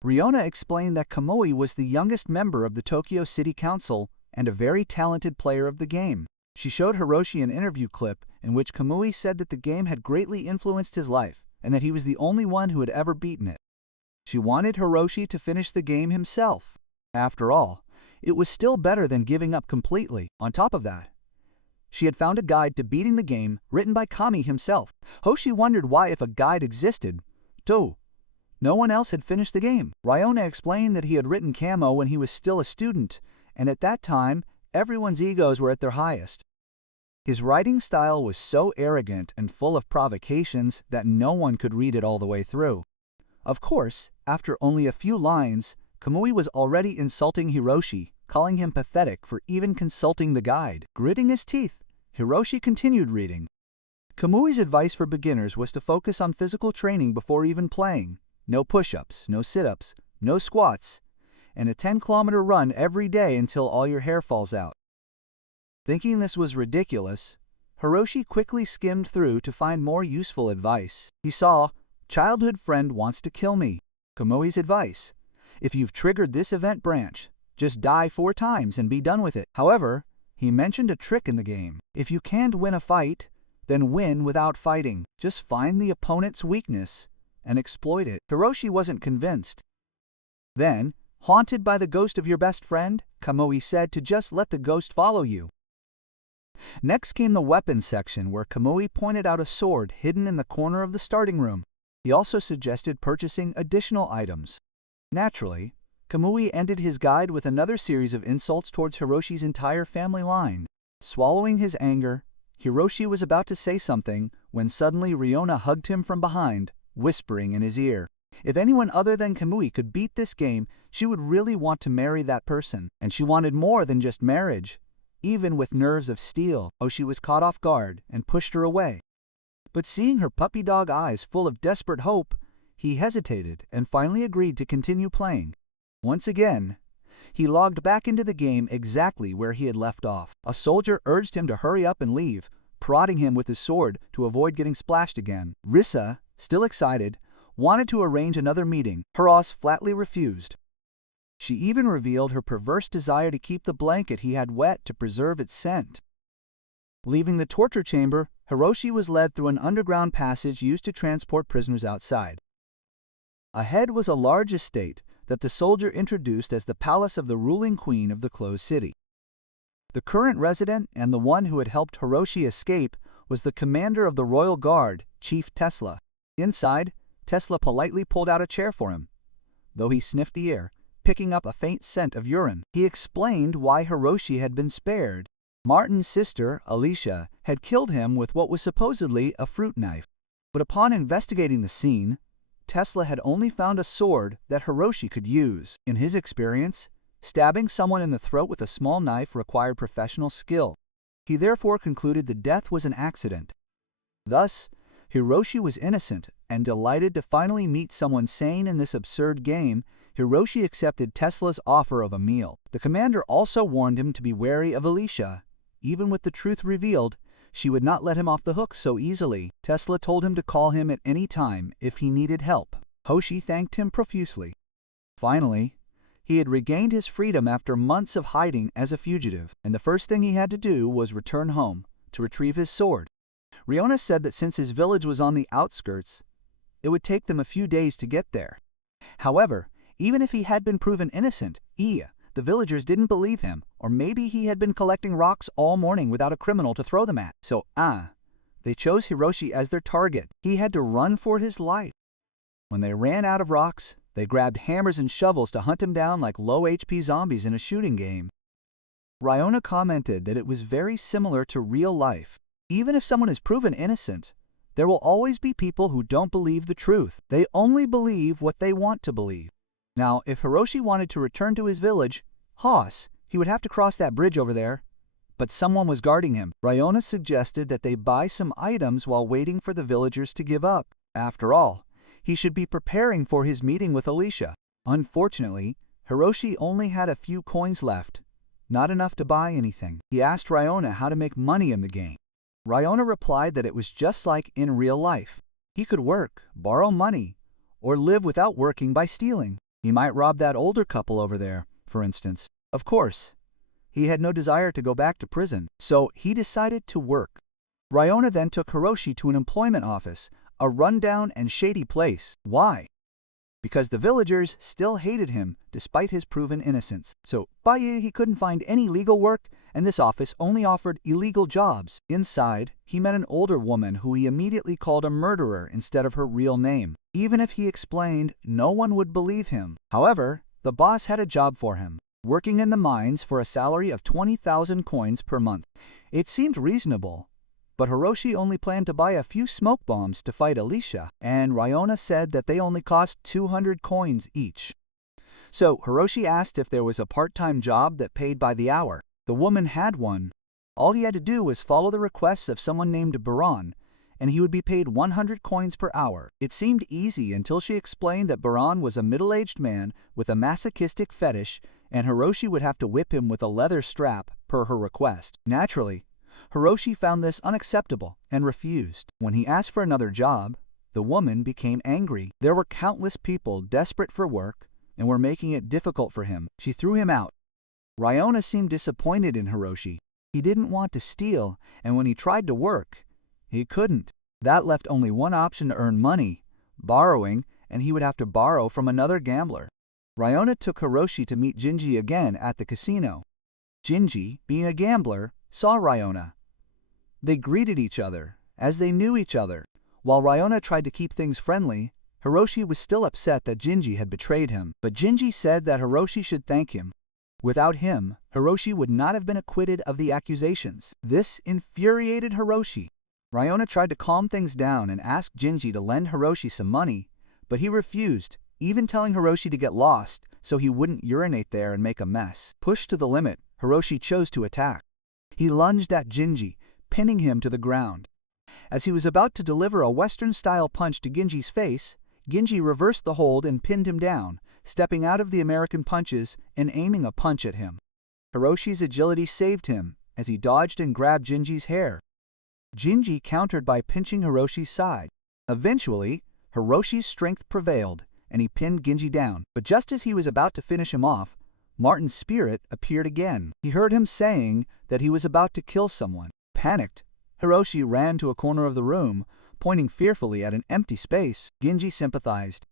Riona explained that Kamui was the youngest member of the Tokyo City Council and a very talented player of the game. She showed Hiroshi an interview clip in which Kamui said that the game had greatly influenced his life and that he was the only one who had ever beaten it. She wanted Hiroshi to finish the game himself. After all, it was still better than giving up completely. On top of that, she had found a guide to beating the game written by Kami himself. Hoshi wondered why, if a guide existed, no one else had finished the game. Riona explained that he had written Camo when he was still a student, and at that time, everyone's egos were at their highest. His writing style was so arrogant and full of provocations that no one could read it all the way through. Of course, after only a few lines, Kamui was already insulting Hiroshi, calling him pathetic for even consulting the guide. Gritting his teeth, Hiroshi continued reading. Kamui's advice for beginners was to focus on physical training before even playing. No push-ups, no sit-ups, no squats, and a 10-kilometer run every day until all your hair falls out. Thinking this was ridiculous, Hiroshi quickly skimmed through to find more useful advice. He saw, "Childhood friend wants to kill me." Kamui's advice: if you've triggered this event branch, just die 4 times and be done with it. However, he mentioned a trick in the game. If you can't win a fight, then win without fighting. Just find the opponent's weakness and exploit it. Hiroshi wasn't convinced. Then, haunted by the ghost of your best friend, Kamui said to just let the ghost follow you. Next came the weapons section, where Kamui pointed out a sword hidden in the corner of the starting room. He also suggested purchasing additional items. Naturally, Kamui ended his guide with another series of insults towards Hiroshi's entire family line. Swallowing his anger, Hiroshi was about to say something when suddenly Riona hugged him from behind, whispering in his ear. If anyone other than Kamui could beat this game, she would really want to marry that person. And she wanted more than just marriage. Even with nerves of steel, Hoshi was caught off guard and pushed her away. But seeing her puppy dog eyes full of desperate hope, he hesitated and finally agreed to continue playing. Once again, he logged back into the game exactly where he had left off. A soldier urged him to hurry up and leave, prodding him with his sword to avoid getting splashed again. Rissa, still excited, wanted to arrange another meeting. Haras flatly refused. She even revealed her perverse desire to keep the blanket he had wet to preserve its scent. Leaving the torture chamber, Hiroshi was led through an underground passage used to transport prisoners outside. Ahead was a large estate that the soldier introduced as the palace of the ruling queen of the closed city. The current resident and the one who had helped Hiroshi escape was the commander of the royal guard, Chief Tesla. Inside, Tesla politely pulled out a chair for him, though he sniffed the air, picking up a faint scent of urine. He explained why Hiroshi had been spared. Martin's sister, Alicia, had killed him with what was supposedly a fruit knife. But upon investigating the scene, Tesla had only found a sword that Hiroshi could use. In his experience, stabbing someone in the throat with a small knife required professional skill. He therefore concluded the death was an accident. Thus, Hiroshi was innocent and delighted to finally meet someone sane in this absurd game. Hiroshi accepted Tesla's offer of a meal. The commander also warned him to be wary of Alicia. Even with the truth revealed, she would not let him off the hook so easily. Tesla told him to call him at any time if he needed help. Hoshi thanked him profusely. Finally, he had regained his freedom after months of hiding as a fugitive, and the first thing he had to do was return home to retrieve his sword. Ryona said that since his village was on the outskirts, it would take them a few days to get there. However, even if he had been proven innocent, the villagers didn't believe him, or maybe he had been collecting rocks all morning without a criminal to throw them at. So, they chose Hiroshi as their target. He had to run for his life. When they ran out of rocks, they grabbed hammers and shovels to hunt him down like low HP zombies in a shooting game. Ryona commented that it was very similar to real life. Even if someone is proven innocent, there will always be people who don't believe the truth. They only believe what they want to believe. Now, if Hiroshi wanted to return to his village, he would have to cross that bridge over there. But someone was guarding him. Ryona suggested that they buy some items while waiting for the villagers to give up. After all, he should be preparing for his meeting with Alicia. Unfortunately, Hiroshi only had a few coins left, not enough to buy anything. He asked Ryona how to make money in the game. Ryona replied that it was just like in real life. He could work, borrow money, or live without working by stealing. He might rob that older couple over there, for instance. Of course, he had no desire to go back to prison, so he decided to work. Ryona then took Hiroshi to an employment office, a rundown and shady place. Why? Because the villagers still hated him despite his proven innocence. So, he couldn't find any legal work, and this office only offered illegal jobs. Inside, he met an older woman who he immediately called a murderer instead of her real name. Even if he explained, no one would believe him. However, the boss had a job for him, working in the mines for a salary of 20,000 coins per month. It seemed reasonable, but Hiroshi only planned to buy a few smoke bombs to fight Alicia, and Ryona said that they only cost 200 coins each. So Hiroshi asked if there was a part-time job that paid by the hour. The woman had one. All he had to do was follow the requests of someone named Baran, and he would be paid 100 coins per hour. It seemed easy until she explained that Baran was a middle-aged man with a masochistic fetish, and Hiroshi would have to whip him with a leather strap per her request. Naturally, Hiroshi found this unacceptable and refused. When he asked for another job, the woman became angry. There were countless people desperate for work and were making it difficult for him. She threw him out. Ryona seemed disappointed in Hiroshi. He didn't want to steal, and when he tried to work, he couldn't. That left only one option to earn money, borrowing, and he would have to borrow from another gambler. Ryona took Hiroshi to meet Jinji again at the casino. Jinji, being a gambler, saw Ryona. They greeted each other, as they knew each other. While Ryona tried to keep things friendly, Hiroshi was still upset that Jinji had betrayed him. But Jinji said that Hiroshi should thank him. Without him, Hiroshi would not have been acquitted of the accusations. This infuriated Hiroshi. Ryona tried to calm things down and asked Jinji to lend Hiroshi some money, but he refused, even telling Hiroshi to get lost so he wouldn't urinate there and make a mess. Pushed to the limit, Hiroshi chose to attack. He lunged at Jinji, pinning him to the ground. As he was about to deliver a Western-style punch to Jinji's face, Jinji reversed the hold and pinned him down, stepping out of the American punches and aiming a punch at him. Hiroshi's agility saved him as he dodged and grabbed Jinji's hair. Jinji countered by pinching Hiroshi's side. Eventually, Hiroshi's strength prevailed, and he pinned Jinji down. But just as he was about to finish him off, Martin's spirit appeared again. He heard him saying that he was about to kill someone. Panicked, Hiroshi ran to a corner of the room, pointing fearfully at an empty space. Jinji sympathized.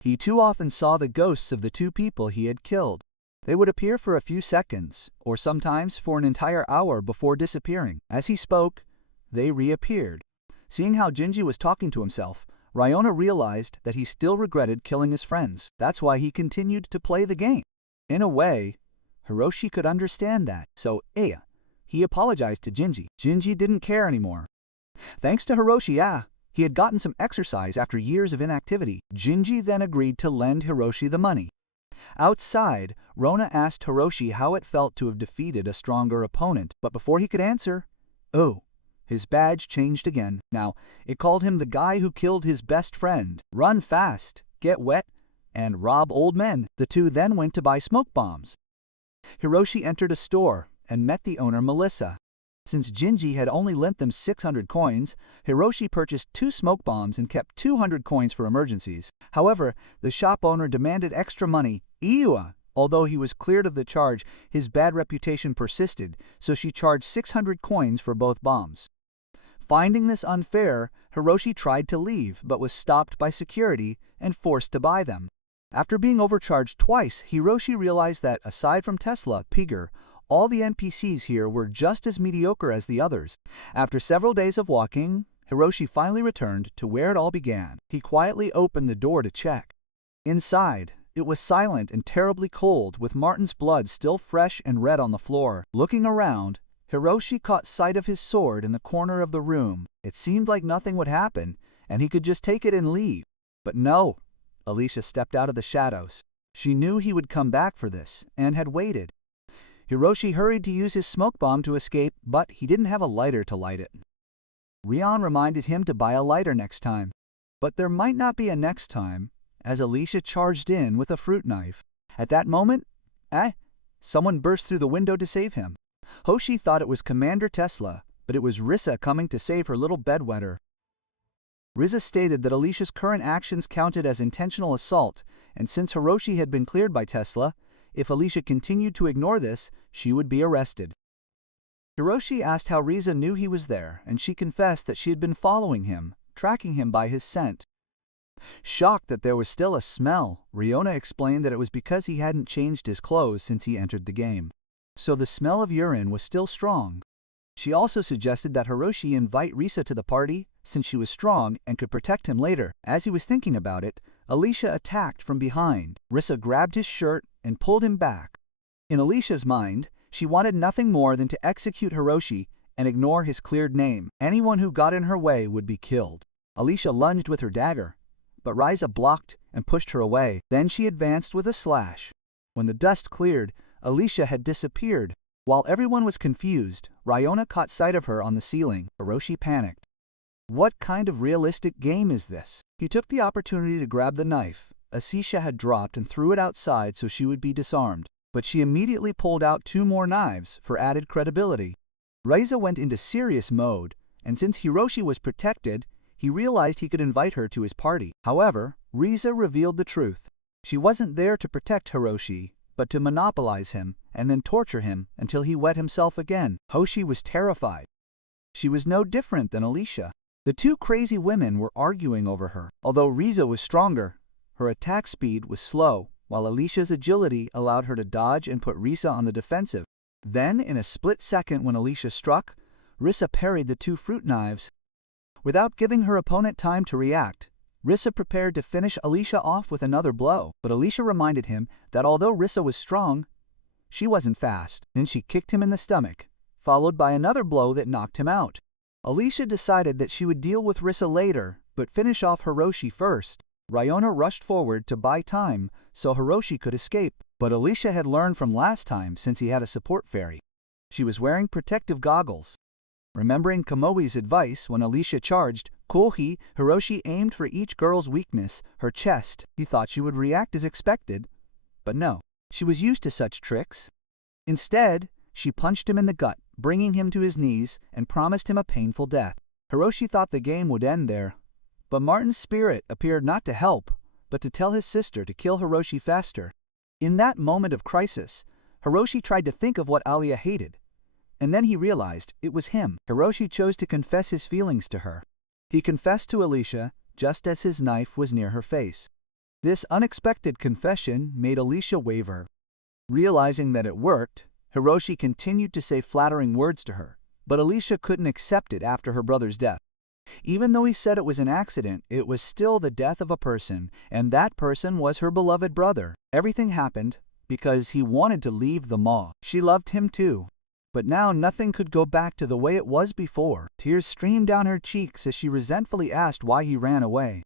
He too often saw the ghosts of the two people he had killed. They would appear for a few seconds, or sometimes for an entire hour before disappearing. As he spoke, they reappeared. Seeing how Jinji was talking to himself, Ryona realized that he still regretted killing his friends. That's why he continued to play the game. In a way, Hiroshi could understand that, so he apologized to Jinji. Jinji didn't care anymore. Thanks to Hiroshi, he had gotten some exercise after years of inactivity. Jinji then agreed to lend Hiroshi the money. Outside, Rona asked Hiroshi how it felt to have defeated a stronger opponent, but before he could answer, His badge changed again. Now, it called him the guy who killed his best friend, run fast, get wet, and rob old men. The two then went to buy smoke bombs. Hiroshi entered a store and met the owner, Melissa. Since Jinji had only lent them 600 coins, Hiroshi purchased 2 smoke bombs and kept 200 coins for emergencies. However, the shop owner demanded extra money, Iua. Although he was cleared of the charge, his bad reputation persisted, so she charged 600 coins for both bombs. Finding this unfair, Hiroshi tried to leave but was stopped by security and forced to buy them. After being overcharged twice, Hiroshi realized that, aside from Tesla, Pigger, all the NPCs here were just as mediocre as the others. After several days of walking, Hiroshi finally returned to where it all began. He quietly opened the door to check. Inside, it was silent and terribly cold, with Martin's blood still fresh and red on the floor. Looking around, Hiroshi caught sight of his sword in the corner of the room. It seemed like nothing would happen, and he could just take it and leave. But no, Alicia stepped out of the shadows. She knew he would come back for this, and had waited. Hiroshi hurried to use his smoke bomb to escape, but he didn't have a lighter to light it. Rion reminded him to buy a lighter next time. But there might not be a next time, as Alicia charged in with a fruit knife. At that moment, someone burst through the window to save him. Hoshi thought it was Commander Tesla, but it was Risa coming to save her little bedwetter. Risa stated that Alicia's current actions counted as intentional assault, and since Hiroshi had been cleared by Tesla, if Alicia continued to ignore this, she would be arrested. Hiroshi asked how Risa knew he was there, and she confessed that she had been following him, tracking him by his scent. Shocked that there was still a smell, Riona explained that it was because he hadn't changed his clothes since he entered the game. So the smell of urine was still strong. She also suggested that Hiroshi invite Risa to the party, since she was strong and could protect him later. As he was thinking about it, Alicia attacked from behind. Risa grabbed his shirt and pulled him back. In Alicia's mind, she wanted nothing more than to execute Hiroshi and ignore his cleared name. Anyone who got in her way would be killed. Alicia lunged with her dagger, but Risa blocked and pushed her away. Then she advanced with a slash. When the dust cleared, Alicia had disappeared. While everyone was confused, Riona caught sight of her on the ceiling. Hiroshi panicked. What kind of realistic game is this? He took the opportunity to grab the knife Asisha had dropped and threw it outside so she would be disarmed, but she immediately pulled out 2 more knives for added credibility. Risa went into serious mode, and since Hiroshi was protected, he realized he could invite her to his party. However, Risa revealed the truth. She wasn't there to protect Hiroshi, but to monopolize him and then torture him until he wet himself again. Hoshi was terrified. She was no different than Alicia. The 2 crazy women were arguing over her. Although Risa was stronger, her attack speed was slow, while Alicia's agility allowed her to dodge and put Risa on the defensive. Then, in a split second when Alicia struck, Risa parried the 2 fruit knives. Without giving her opponent time to react, Risa prepared to finish Alicia off with another blow, but Alicia reminded him that although Risa was strong, she wasn't fast. Then she kicked him in the stomach, followed by another blow that knocked him out. Alicia decided that she would deal with Risa later, but finish off Hiroshi first. Riona rushed forward to buy time so Hiroshi could escape, but Alicia had learned from last time since he had a support fairy. She was wearing protective goggles. Remembering Kamoi's advice when Alicia charged, Kohi, Hiroshi aimed for each girl's weakness, her chest. He thought she would react as expected, but no, she was used to such tricks. Instead, she punched him in the gut, bringing him to his knees, and promised him a painful death. Hiroshi thought the game would end there, but Martin's spirit appeared not to help, but to tell his sister to kill Hiroshi faster. In that moment of crisis, Hiroshi tried to think of what Alia hated, and then he realized it was him. Hiroshi chose to confess his feelings to her. He confessed to Alicia just as his knife was near her face. This unexpected confession made Alicia waver. Realizing that it worked, Hiroshi continued to say flattering words to her, but Alicia couldn't accept it after her brother's death. Even though he said it was an accident, it was still the death of a person, and that person was her beloved brother. Everything happened because he wanted to leave the mall. She loved him too. But now nothing could go back to the way it was before. Tears streamed down her cheeks as she resentfully asked why he ran away.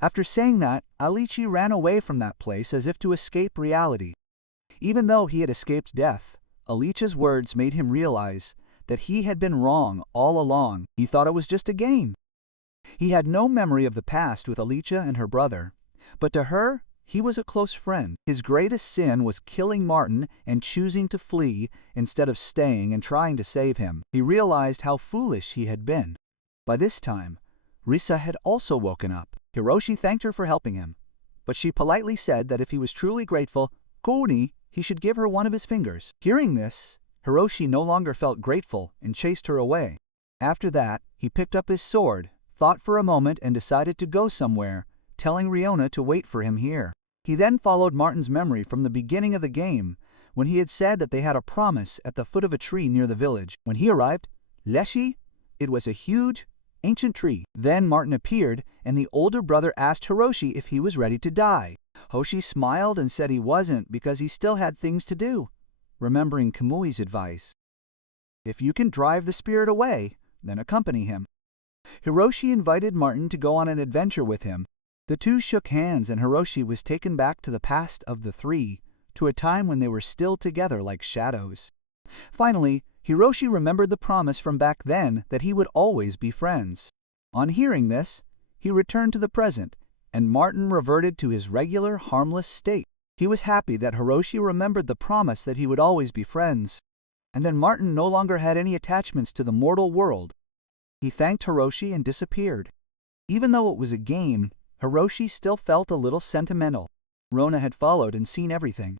After saying that, Alichi ran away from that place as if to escape reality. Even though he had escaped death, Alicha's words made him realize that he had been wrong all along. He thought it was just a game. He had no memory of the past with Alicia and her brother, but to her, he was a close friend. His greatest sin was killing Martin and choosing to flee instead of staying and trying to save him. He realized how foolish he had been. By this time, Risa had also woken up. Hiroshi thanked her for helping him, but she politely said that if he was truly grateful, he should give her one of his fingers. Hearing this, Hiroshi no longer felt grateful and chased her away. After that, he picked up his sword, thought for a moment and decided to go somewhere, telling Riona to wait for him here. He then followed Martin's memory from the beginning of the game, when he had said that they had a promise at the foot of a tree near the village. When he arrived, it was a huge, ancient tree. Then Martin appeared, and the older brother asked Hiroshi if he was ready to die. Hoshi smiled and said he wasn't because he still had things to do, remembering Kamui's advice. If you can drive the spirit away, then accompany him. Hiroshi invited Martin to go on an adventure with him. The two shook hands and Hiroshi was taken back to the past of the three, to a time when they were still together like shadows. Finally, Hiroshi remembered the promise from back then that he would always be friends. On hearing this, he returned to the present, and Martin reverted to his regular, harmless state. He was happy that Hiroshi remembered the promise that he would always be friends, and then Martin no longer had any attachments to the mortal world. He thanked Hiroshi and disappeared. Even though it was a game, Hiroshi still felt a little sentimental. Rona had followed and seen everything.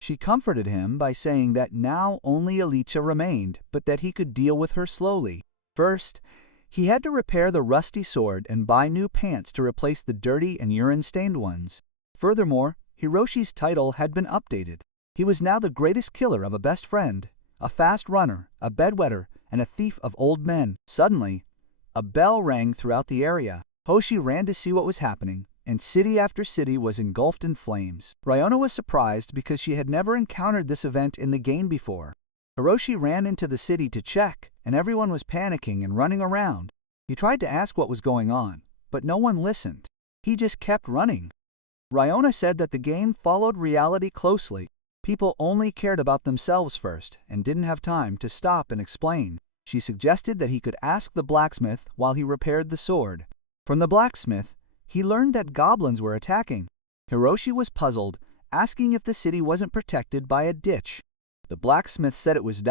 She comforted him by saying that now only Alicia remained, but that he could deal with her slowly. First, he had to repair the rusty sword and buy new pants to replace the dirty and urine-stained ones. Furthermore, Hiroshi's title had been updated. He was now the greatest killer of a best friend, a fast runner, a bedwetter, and a thief of old men. Suddenly, a bell rang throughout the area. Hoshi ran to see what was happening, and city after city was engulfed in flames. Riona was surprised because she had never encountered this event in the game before. Hiroshi ran into the city to check, and everyone was panicking and running around. He tried to ask what was going on, but no one listened. He just kept running. Riona said that the game followed reality closely. People only cared about themselves first and didn't have time to stop and explain. She suggested that he could ask the blacksmith while he repaired the sword. From the blacksmith, he learned that goblins were attacking. Hiroshi was puzzled, asking if the city wasn't protected by a ditch. The blacksmith said it was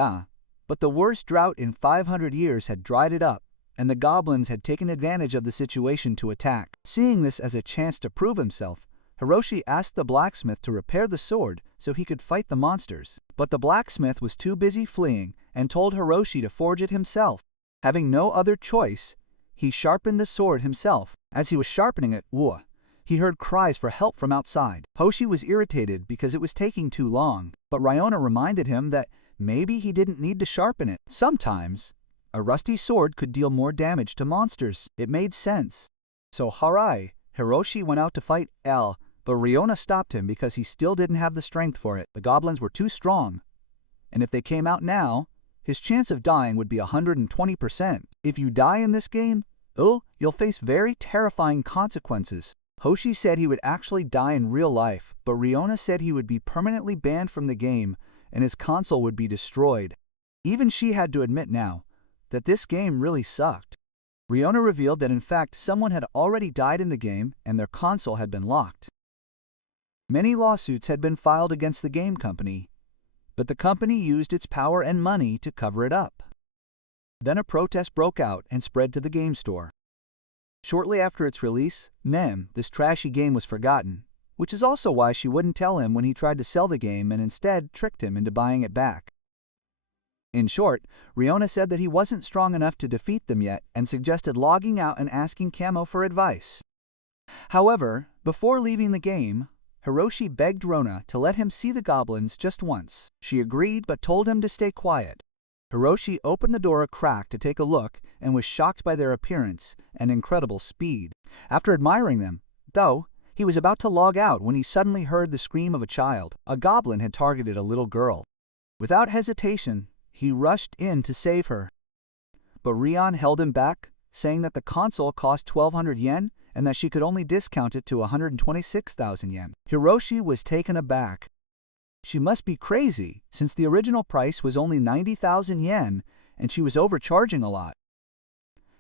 but the worst drought in 500 years had dried it up, and the goblins had taken advantage of the situation to attack. Seeing this as a chance to prove himself, Hiroshi asked the blacksmith to repair the sword so he could fight the monsters. But the blacksmith was too busy fleeing and told Hiroshi to forge it himself. Having no other choice, he sharpened the sword himself. As he was sharpening it, he heard cries for help from outside. Hoshi was irritated because it was taking too long, but Riona reminded him that maybe he didn't need to sharpen it. Sometimes, a rusty sword could deal more damage to monsters. It made sense. So Hiroshi went out to fight El, but Riona stopped him because he still didn't have the strength for it. The goblins were too strong, and if they came out now, his chance of dying would be 120%. If you die in this game, you'll face very terrifying consequences. Hoshi said he would actually die in real life, but Riona said he would be permanently banned from the game and his console would be destroyed. Even she had to admit now that this game really sucked. Riona revealed that in fact someone had already died in the game and their console had been locked. Many lawsuits had been filed against the game company, but the company used its power and money to cover it up. Then a protest broke out and spread to the game store. Shortly after its release, this trashy game was forgotten, which is also why she wouldn't tell him when he tried to sell the game and instead tricked him into buying it back. In short, Riona said that he wasn't strong enough to defeat them yet and suggested logging out and asking Camo for advice. However, before leaving the game, Hiroshi begged Rona to let him see the goblins just once. She agreed but told him to stay quiet. Hiroshi opened the door a crack to take a look and was shocked by their appearance and incredible speed. After admiring them, though, he was about to log out when he suddenly heard the scream of a child. A goblin had targeted a little girl. Without hesitation, he rushed in to save her. But Rion held him back, saying that the console cost 1,200 yen and that she could only discount it to 126,000 yen. Hiroshi was taken aback. She must be crazy, since the original price was only 90,000 yen, and she was overcharging a lot.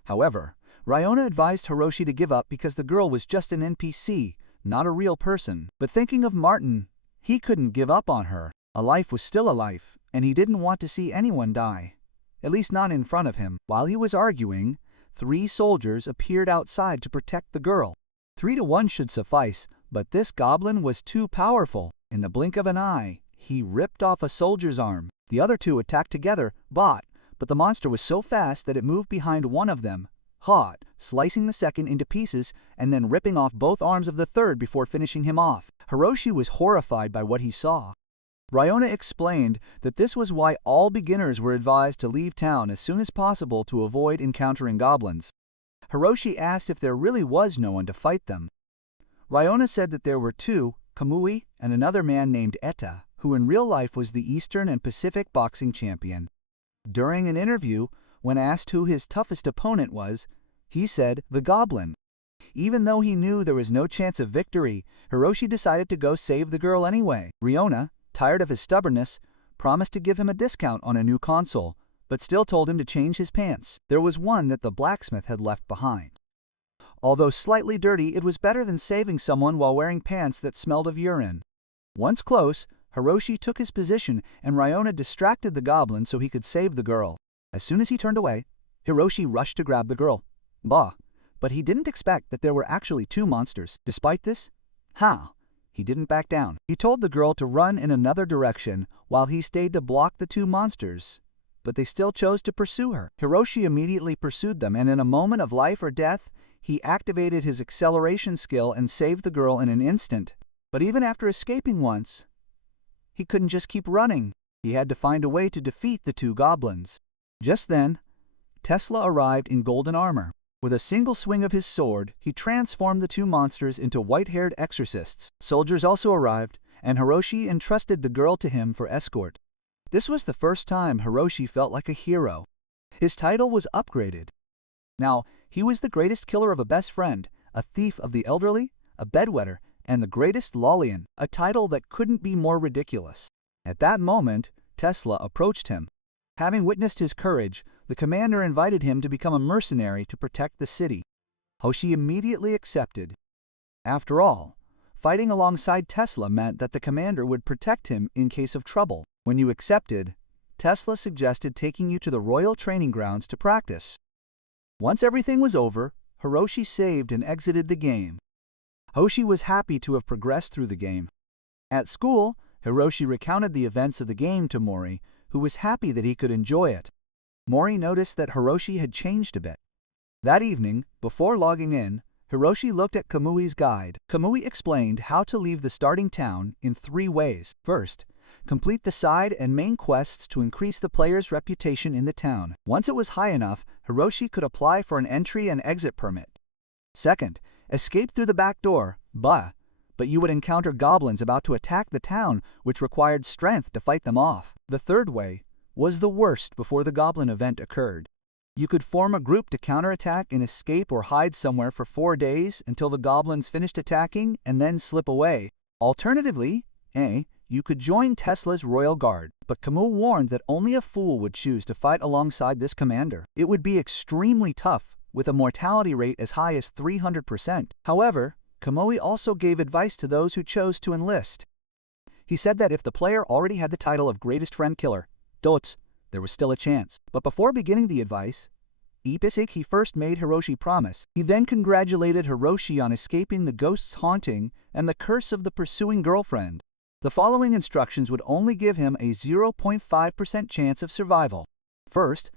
However, Ryona advised Hiroshi to give up because the girl was just an NPC, not a real person. But thinking of Martin, he couldn't give up on her. A life was still a life, and he didn't want to see anyone die. At least not in front of him. While he was arguing, 3 soldiers appeared outside to protect the girl. 3 to 1 should suffice, but this goblin was too powerful. In the blink of an eye, he ripped off a soldier's arm. The other 2 attacked together, but the monster was so fast that it moved behind one of them, hot, slicing the second into pieces and then ripping off both arms of the third before finishing him off. Hiroshi was horrified by what he saw. Ryona explained that this was why all beginners were advised to leave town as soon as possible to avoid encountering goblins. Hiroshi asked if there really was no one to fight them. Ryona said that there were 2, Kamui and another man named Etta, who in real life was the Eastern and Pacific boxing champion. During an interview, when asked who his toughest opponent was, he said the goblin. Even though he knew there was no chance of victory, Hiroshi decided to go save the girl anyway. Ryona, tired of his stubbornness, promised to give him a discount on a new console, but still told him to change his pants. There was one that the blacksmith had left behind. Although slightly dirty, it was better than saving someone while wearing pants that smelled of urine. Once close, Hiroshi took his position and Ryona distracted the goblin so he could save the girl. As soon as he turned away, Hiroshi rushed to grab the girl. But he didn't expect that there were actually 2 monsters. Despite this, he didn't back down. He told the girl to run in another direction while he stayed to block the 2 monsters, but they still chose to pursue her. Hiroshi immediately pursued them, and in a moment of life or death, he activated his acceleration skill and saved the girl in an instant. But even after escaping once, he couldn't just keep running. He had to find a way to defeat the 2 goblins. Just then, Tesla arrived in golden armor. With a single swing of his sword, he transformed the 2 monsters into white-haired exorcists. Soldiers also arrived, and Hiroshi entrusted the girl to him for escort. This was the first time Hiroshi felt like a hero. His title was upgraded. Now, he was the greatest killer of a best friend, a thief of the elderly, a bedwetter, and the greatest Lolian, a title that couldn't be more ridiculous. At that moment, Tesla approached him. Having witnessed his courage, the commander invited him to become a mercenary to protect the city. Hoshi immediately accepted. After all, fighting alongside Tesla meant that the commander would protect him in case of trouble. When you accepted, Tesla suggested taking you to the royal training grounds to practice. Once everything was over, Hiroshi saved and exited the game. Hoshi was happy to have progressed through the game. At school, Hiroshi recounted the events of the game to Mori, who was happy that he could enjoy it. Mori noticed that Hiroshi had changed a bit. That evening, before logging in, Hiroshi looked at Kamui's guide. Kamui explained how to leave the starting town in 3 ways. First, complete the side and main quests to increase the player's reputation in the town. Once it was high enough, Hiroshi could apply for an entry and exit permit. Second, escape through the back door, but you would encounter goblins about to attack the town, which required strength to fight them off. The third way was the worst before the goblin event occurred. You could form a group to counterattack and escape or hide somewhere for 4 days until the goblins finished attacking and then slip away. Alternatively, you could join Tesla's royal guard, but Kamui warned that only a fool would choose to fight alongside this commander. It would be extremely tough, with a mortality rate as high as 300%. However, Kamui also gave advice to those who chose to enlist. He said that if the player already had the title of Greatest Friend Killer, tous, there was still a chance. But before beginning the advice, he first made Hiroshi promise. He then congratulated Hiroshi on escaping the ghost's haunting and the curse of the pursuing girlfriend. The following instructions would only give him a 0.5% chance of survival. First,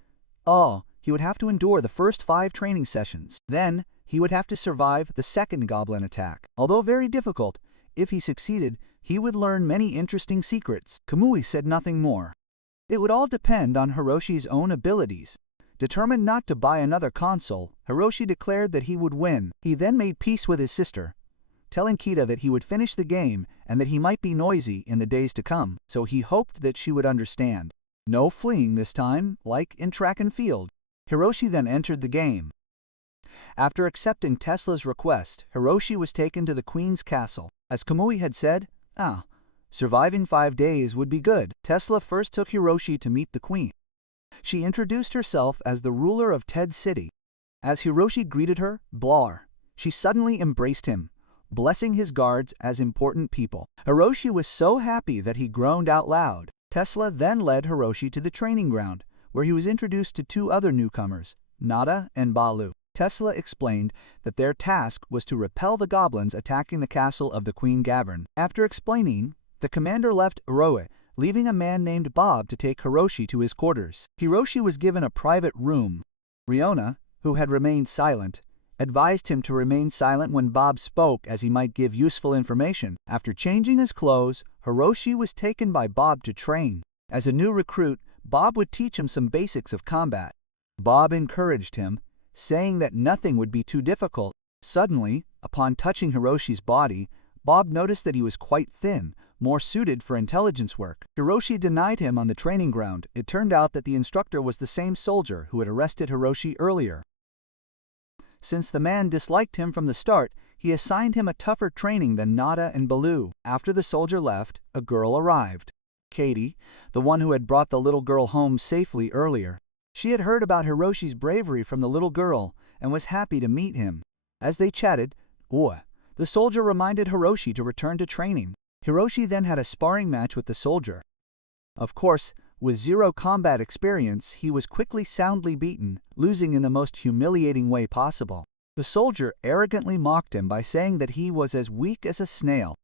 he would have to endure the first 5 training sessions. Then, he would have to survive the second goblin attack. Although very difficult, if he succeeded, he would learn many interesting secrets. Kamui said nothing more. It would all depend on Hiroshi's own abilities. Determined not to buy another console, Hiroshi declared that he would win. He then made peace with his sister, telling Kita that he would finish the game and that he might be noisy in the days to come, so he hoped that she would understand. No fleeing this time, like in track and field. Hiroshi then entered the game. After accepting Tesla's request, Hiroshi was taken to the Queen's castle. As Kamui had said, surviving 5 days would be good. Tesla first took Hiroshi to meet the Queen. She introduced herself as the ruler of Ted City. As Hiroshi greeted her, blar, she suddenly embraced him, blessing his guards as important people. Hiroshi was so happy that he groaned out loud. Tesla then led Hiroshi to the training ground, where he was introduced to two other newcomers, Nada and Balu. Tesla explained that their task was to repel the goblins attacking the castle of the Queen Gavern. After explaining, the commander left Uroe, leaving a man named Bob to take Hiroshi to his quarters. Hiroshi was given a private room. Riona, who had remained silent, advised him to remain silent when Bob spoke, as he might give useful information. After changing his clothes, Hiroshi was taken by Bob to train. As a new recruit, Bob would teach him some basics of combat. Bob encouraged him, saying that nothing would be too difficult. Suddenly, upon touching Hiroshi's body, Bob noticed that he was quite thin, more suited for intelligence work. Hiroshi denied him on the training ground. It turned out that the instructor was the same soldier who had arrested Hiroshi earlier. Since the man disliked him from the start, he assigned him a tougher training than Nada and Balu. After the soldier left, a girl arrived. Katie, the one who had brought the little girl home safely earlier. She had heard about Hiroshi's bravery from the little girl and was happy to meet him. As they chatted, the soldier reminded Hiroshi to return to training. Hiroshi then had a sparring match with the soldier. Of course, with zero combat experience, he was quickly soundly beaten, losing in the most humiliating way possible. The soldier arrogantly mocked him by saying that he was as weak as a snail.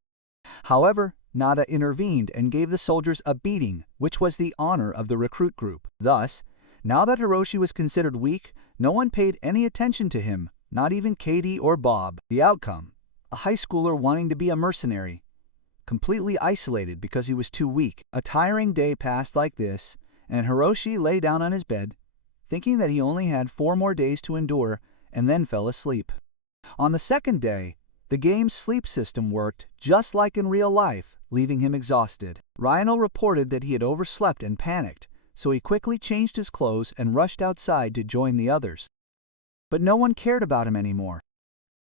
However, Nada intervened and gave the soldiers a beating, which was the honor of the recruit group. Thus, now that Hiroshi was considered weak, no one paid any attention to him, not even Katie or Bob. The outcome: a high schooler wanting to be a mercenary, completely isolated because he was too weak. A tiring day passed like this, and Hiroshi lay down on his bed, thinking that he only had 4 more days to endure, and then fell asleep. On the second day, the game's sleep system worked just like in real life, leaving him exhausted. Rhino reported that he had overslept and panicked, so he quickly changed his clothes and rushed outside to join the others. But no one cared about him anymore.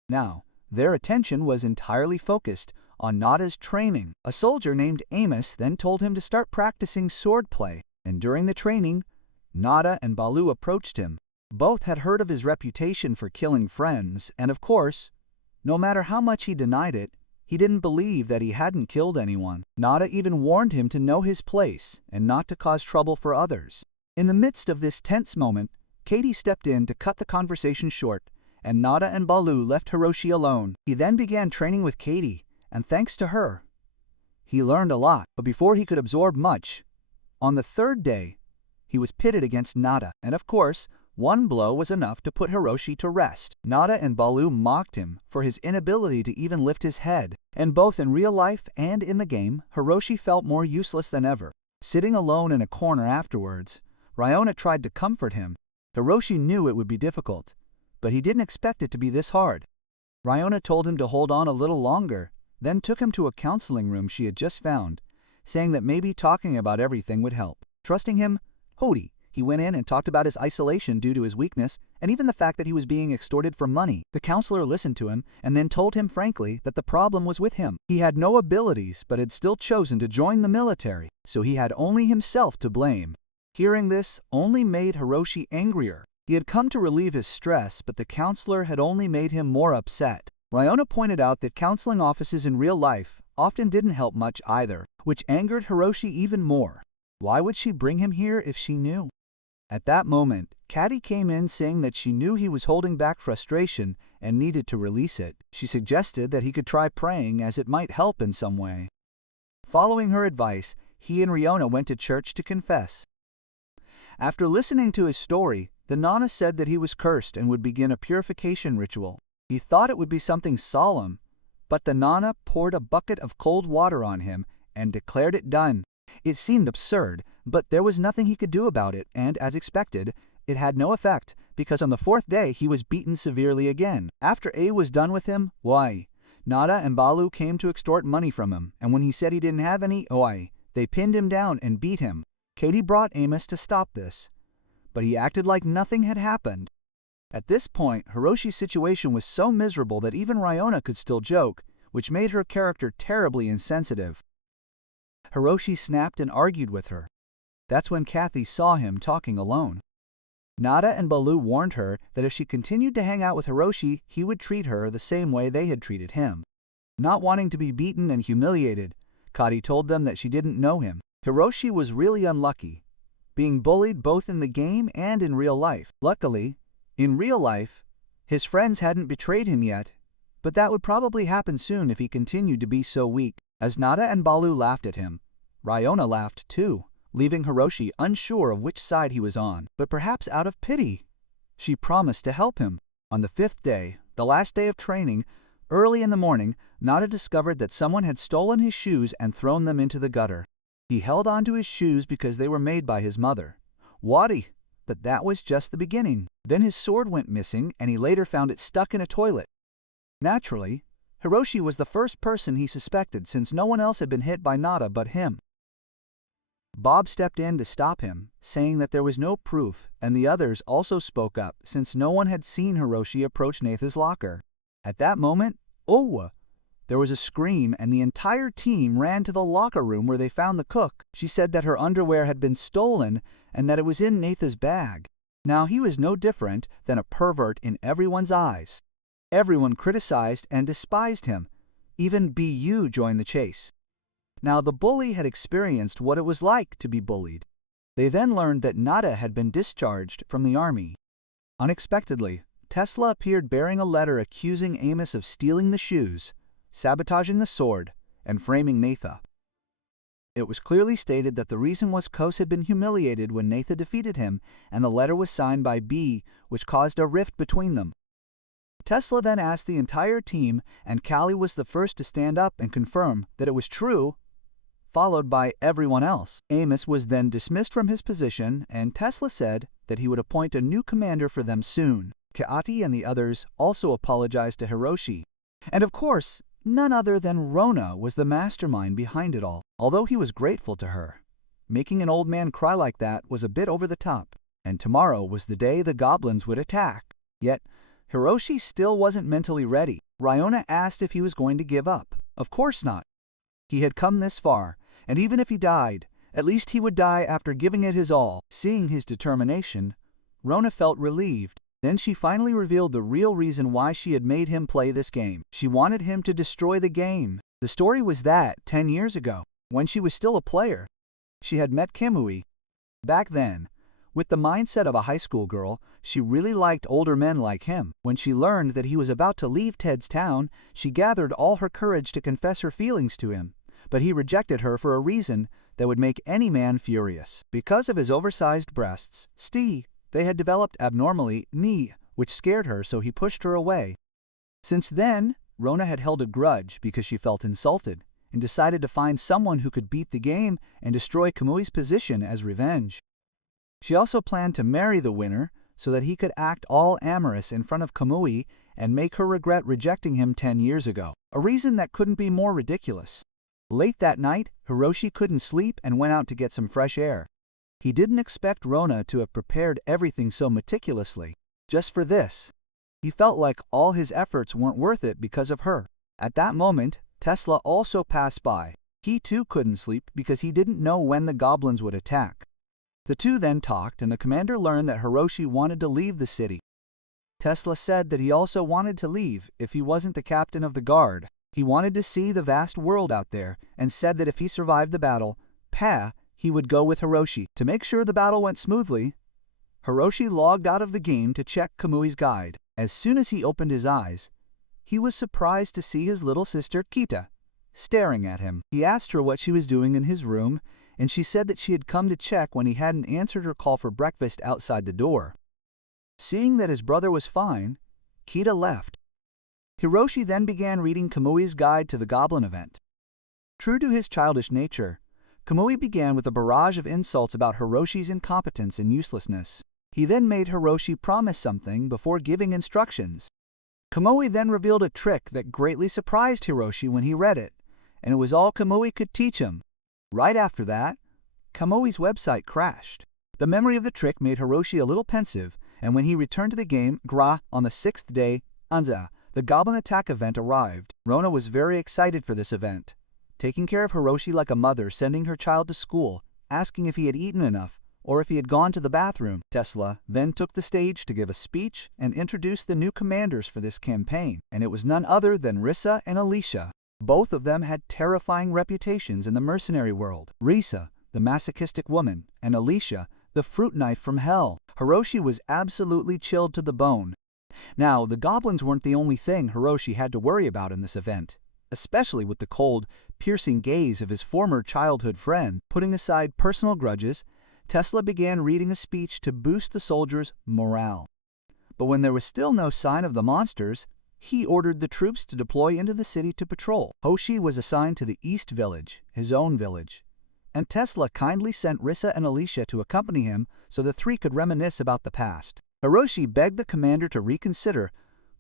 Now, their attention was entirely focused on Nada's training. A soldier named Amos then told him to start practicing swordplay, and during the training, Nada and Balu approached him. Both had heard of his reputation for killing friends, and of course, no matter how much he denied it, he didn't believe that he hadn't killed anyone. Nada even warned him to know his place and not to cause trouble for others. In the midst of this tense moment, Katie stepped in to cut the conversation short, and Nada and Balu left Hiroshi alone. He then began training with Katie, and thanks to her, he learned a lot. But before he could absorb much, on the third day, he was pitted against Nada, and of course, one blow was enough to put Hiroshi to rest. Nada and Balu mocked him for his inability to even lift his head, and both in real life and in the game, Hiroshi felt more useless than ever. Sitting alone in a corner afterwards, Riona tried to comfort him. Hiroshi knew it would be difficult, but he didn't expect it to be this hard. Riona told him to hold on a little longer, then took him to a counseling room she had just found, saying that maybe talking about everything would help. Trusting him, he went in and talked about his isolation due to his weakness and even the fact that he was being extorted for money. The counselor listened to him and then told him frankly that the problem was with him. He had no abilities but had still chosen to join the military, so he had only himself to blame. Hearing this only made Hiroshi angrier. He had come to relieve his stress, but the counselor had only made him more upset. Riona pointed out that counseling offices in real life often didn't help much either, which angered Hiroshi even more. Why would she bring him here if she knew? At that moment, Katie came in saying that she knew he was holding back frustration and needed to release it. She suggested that he could try praying as it might help in some way. Following her advice, he and Riona went to church to confess. After listening to his story, the Nana said that he was cursed and would begin a purification ritual. He thought it would be something solemn, but the Nana poured a bucket of cold water on him and declared it done. It seemed absurd, but there was nothing he could do about it, and as expected, it had no effect, because on the 4th day he was beaten severely again. After A was done with him, Nada and Balu came to extort money from him, and when he said he didn't have any, they pinned him down and beat him. Katie brought Amos to stop this, but he acted like nothing had happened. At this point, Hiroshi's situation was so miserable that even Riona could still joke, which made her character terribly insensitive. Hiroshi snapped and argued with her. That's when Kathy saw him talking alone. Nada and Baloo warned her that if she continued to hang out with Hiroshi, he would treat her the same way they had treated him. Not wanting to be beaten and humiliated, Kati told them that she didn't know him. Hiroshi was really unlucky, being bullied both in the game and in real life. Luckily, in real life, his friends hadn't betrayed him yet, but that would probably happen soon if he continued to be so weak. As Nada and Baloo laughed at him, Ryona laughed too, leaving Hiroshi unsure of which side he was on, but perhaps out of pity. She promised to help him. On the 5th day, the last day of training, early in the morning, Nada discovered that someone had stolen his shoes and thrown them into the gutter. He held on to his shoes because they were made by his mother, Wadi, but that was just the beginning. Then his sword went missing and he later found it stuck in a toilet. Naturally, Hiroshi was the first person he suspected since no one else had been hit by Nada but him. Bob stepped in to stop him, saying that there was no proof, and the others also spoke up since no one had seen Hiroshi approach Natha's locker. At that moment, there was a scream and the entire team ran to the locker room where they found the cook. She said that her underwear had been stolen and that it was in Natha's bag. Now he was no different than a pervert in everyone's eyes. Everyone criticized and despised him. Even BU joined the chase. Now the bully had experienced what it was like to be bullied. They then learned that Nada had been discharged from the army. Unexpectedly, Tesla appeared bearing a letter accusing Amos of stealing the shoes, sabotaging the sword, and framing Natha. It was clearly stated that the reason was Kos had been humiliated when Natha defeated him, and the letter was signed by B, which caused a rift between them. Tesla then asked the entire team, and Callie was the first to stand up and confirm that it was true, followed by everyone else. Amos was then dismissed from his position, and Tesla said that he would appoint a new commander for them soon. Kaati and the others also apologized to Hiroshi. And of course, none other than Rona was the mastermind behind it all, although he was grateful to her. Making an old man cry like that was a bit over the top, and tomorrow was the day the goblins would attack. Yet, Hiroshi still wasn't mentally ready. Ryona asked if he was going to give up. Of course not. He had come this far, and even if he died, at least he would die after giving it his all. Seeing his determination, Rona felt relieved. Then she finally revealed the real reason why she had made him play this game. She wanted him to destroy the game. The story was that, 10 years ago, when she was still a player, she had met Kamui. Back then, with the mindset of a high school girl, she really liked older men like him. When she learned that he was about to leave Ted's town, she gathered all her courage to confess her feelings to him. But he rejected her for a reason that would make any man furious. Because of his oversized breasts, they had developed abnormally, which scared her, so he pushed her away. Since then, Rona had held a grudge because she felt insulted and decided to find someone who could beat the game and destroy Kamui's position as revenge. She also planned to marry the winner so that he could act all amorous in front of Kamui and make her regret rejecting him 10 years ago, a reason that couldn't be more ridiculous. Late that night, Hiroshi couldn't sleep and went out to get some fresh air. He didn't expect Rona to have prepared everything so meticulously, just for this. He felt like all his efforts weren't worth it because of her. At that moment, Tesla also passed by. He too couldn't sleep because he didn't know when the goblins would attack. The two then talked, and the commander learned that Hiroshi wanted to leave the city. Tesla said that he also wanted to leave if he wasn't the captain of the guard. He wanted to see the vast world out there, and said that if he survived the battle, he would go with Hiroshi. To make sure the battle went smoothly, Hiroshi logged out of the game to check Kamui's guide. As soon as he opened his eyes, he was surprised to see his little sister Kita staring at him. He asked her what she was doing in his room, and she said that she had come to check when he hadn't answered her call for breakfast outside the door. Seeing that his brother was fine, Kita left. Hiroshi then began reading Kamui's guide to the goblin event. True to his childish nature, Kamui began with a barrage of insults about Hiroshi's incompetence and uselessness. He then made Hiroshi promise something before giving instructions. Kamui then revealed a trick that greatly surprised Hiroshi when he read it, and it was all Kamui could teach him. Right after that, Kamui's website crashed. The memory of the trick made Hiroshi a little pensive, and when he returned to the game, on the 6th day, Anza, the Goblin Attack event arrived. Rona was very excited for this event, taking care of Hiroshi like a mother sending her child to school, asking if he had eaten enough or if he had gone to the bathroom. Tesla then took the stage to give a speech and introduce the new commanders for this campaign, and it was none other than Risa and Alicia. Both of them had terrifying reputations in the mercenary world. Risa, the masochistic woman, and Alicia, the fruit knife from hell. Hiroshi was absolutely chilled to the bone. Now, the goblins weren't the only thing Hiroshi had to worry about in this event, especially with the cold, piercing gaze of his former childhood friend. Putting aside personal grudges, Tesla began reading a speech to boost the soldiers' morale. But when there was still no sign of the monsters, he ordered the troops to deploy into the city to patrol. Hoshi was assigned to the East Village, his own village, and Tesla kindly sent Risa and Alicia to accompany him so the three could reminisce about the past. Hiroshi begged the commander to reconsider,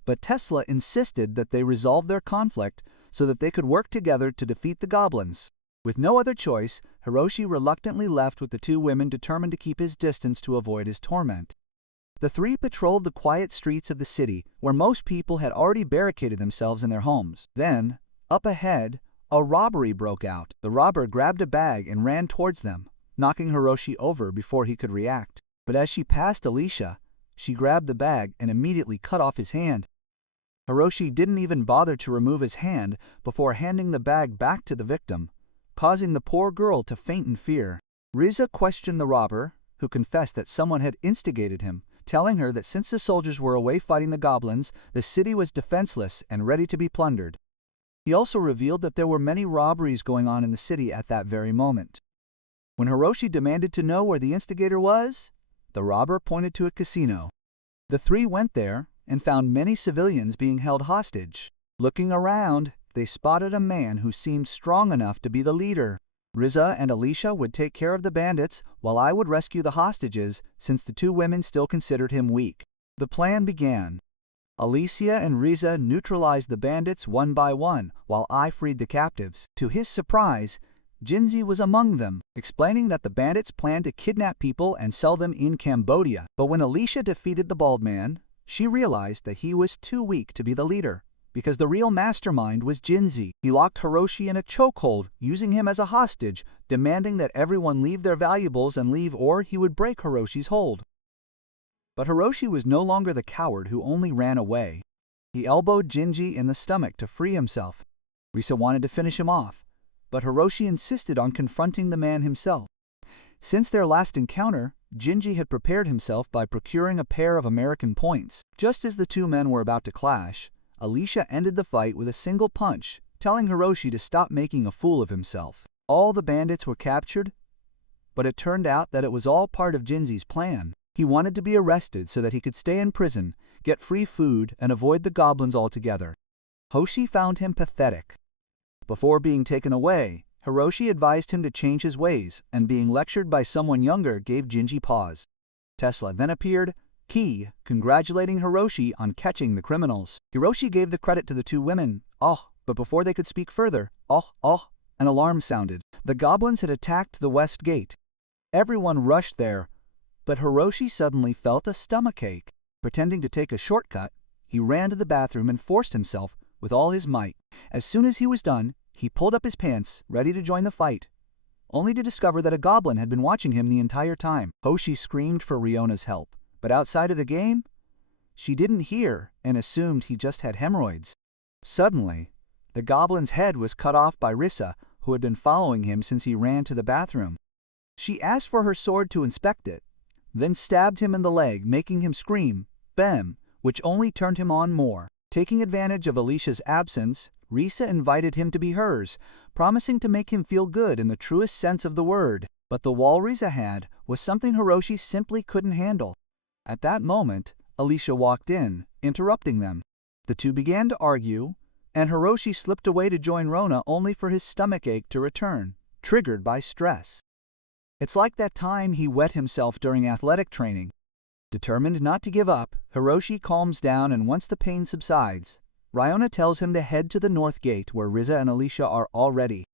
but Tesla insisted that they resolve their conflict so that they could work together to defeat the goblins. With no other choice, Hiroshi reluctantly left with the two women, determined to keep his distance to avoid his torment. The three patrolled the quiet streets of the city, where most people had already barricaded themselves in their homes. Then, up ahead, a robbery broke out. The robber grabbed a bag and ran towards them, knocking Hiroshi over before he could react. But as she passed Alicia, she grabbed the bag and immediately cut off his hand. Hiroshi didn't even bother to remove his hand before handing the bag back to the victim, causing the poor girl to faint in fear. Riza questioned the robber, who confessed that someone had instigated him, telling her that since the soldiers were away fighting the goblins, the city was defenseless and ready to be plundered. He also revealed that there were many robberies going on in the city at that very moment. When Hiroshi demanded to know where the instigator was, the robber pointed to a casino. The three went there and found many civilians being held hostage. Looking around, they spotted a man who seemed strong enough to be the leader. Riza and Alicia would take care of the bandits while I would rescue the hostages, since the two women still considered him weak. The plan began. Alicia and Riza neutralized the bandits one by one while I freed the captives. To his surprise, Jinzi was among them, explaining that the bandits planned to kidnap people and sell them in Cambodia. But when Alicia defeated the bald man, she realized that he was too weak to be the leader, because the real mastermind was Jinzi. He locked Hiroshi in a chokehold, using him as a hostage, demanding that everyone leave their valuables and leave or he would break Hiroshi's hold. But Hiroshi was no longer the coward who only ran away. He elbowed Jinji in the stomach to free himself. Risa wanted to finish him off, but Hiroshi insisted on confronting the man himself. Since their last encounter, Jinji had prepared himself by procuring a pair of American points. Just as the two men were about to clash, Alicia ended the fight with a single punch, telling Hiroshi to stop making a fool of himself. All the bandits were captured, but it turned out that it was all part of Jinzi's plan. He wanted to be arrested so that he could stay in prison, get free food, and avoid the goblins altogether. Hoshi found him pathetic. Before being taken away, Hiroshi advised him to change his ways, and being lectured by someone younger gave Jinji pause. Tesla then appeared, congratulating Hiroshi on catching the criminals. Hiroshi gave the credit to the two women, but before they could speak further, an alarm sounded. The goblins had attacked the west gate. Everyone rushed there, but Hiroshi suddenly felt a stomachache. Pretending to take a shortcut, he ran to the bathroom and forced himself with all his might. As soon as he was done, he pulled up his pants, ready to join the fight, only to discover that a goblin had been watching him the entire time. Hoshi screamed for Riona's help, but outside of the game, she didn't hear and assumed he just had hemorrhoids. Suddenly, the goblin's head was cut off by Risa, who had been following him since he ran to the bathroom. She asked for her sword to inspect it, then stabbed him in the leg, making him scream, "Bem," which only turned him on more. Taking advantage of Alicia's absence, Risa invited him to be hers, promising to make him feel good in the truest sense of the word. But the wall Risa had was something Hiroshi simply couldn't handle. At that moment, Alicia walked in, interrupting them. The two began to argue, and Hiroshi slipped away to join Rona only for his stomachache to return, triggered by stress. It's like that time he wet himself during athletic training. Determined not to give up, Hiroshi calms down, and once the pain subsides, Riona tells him to head to the north gate where Riza and Alicia are already.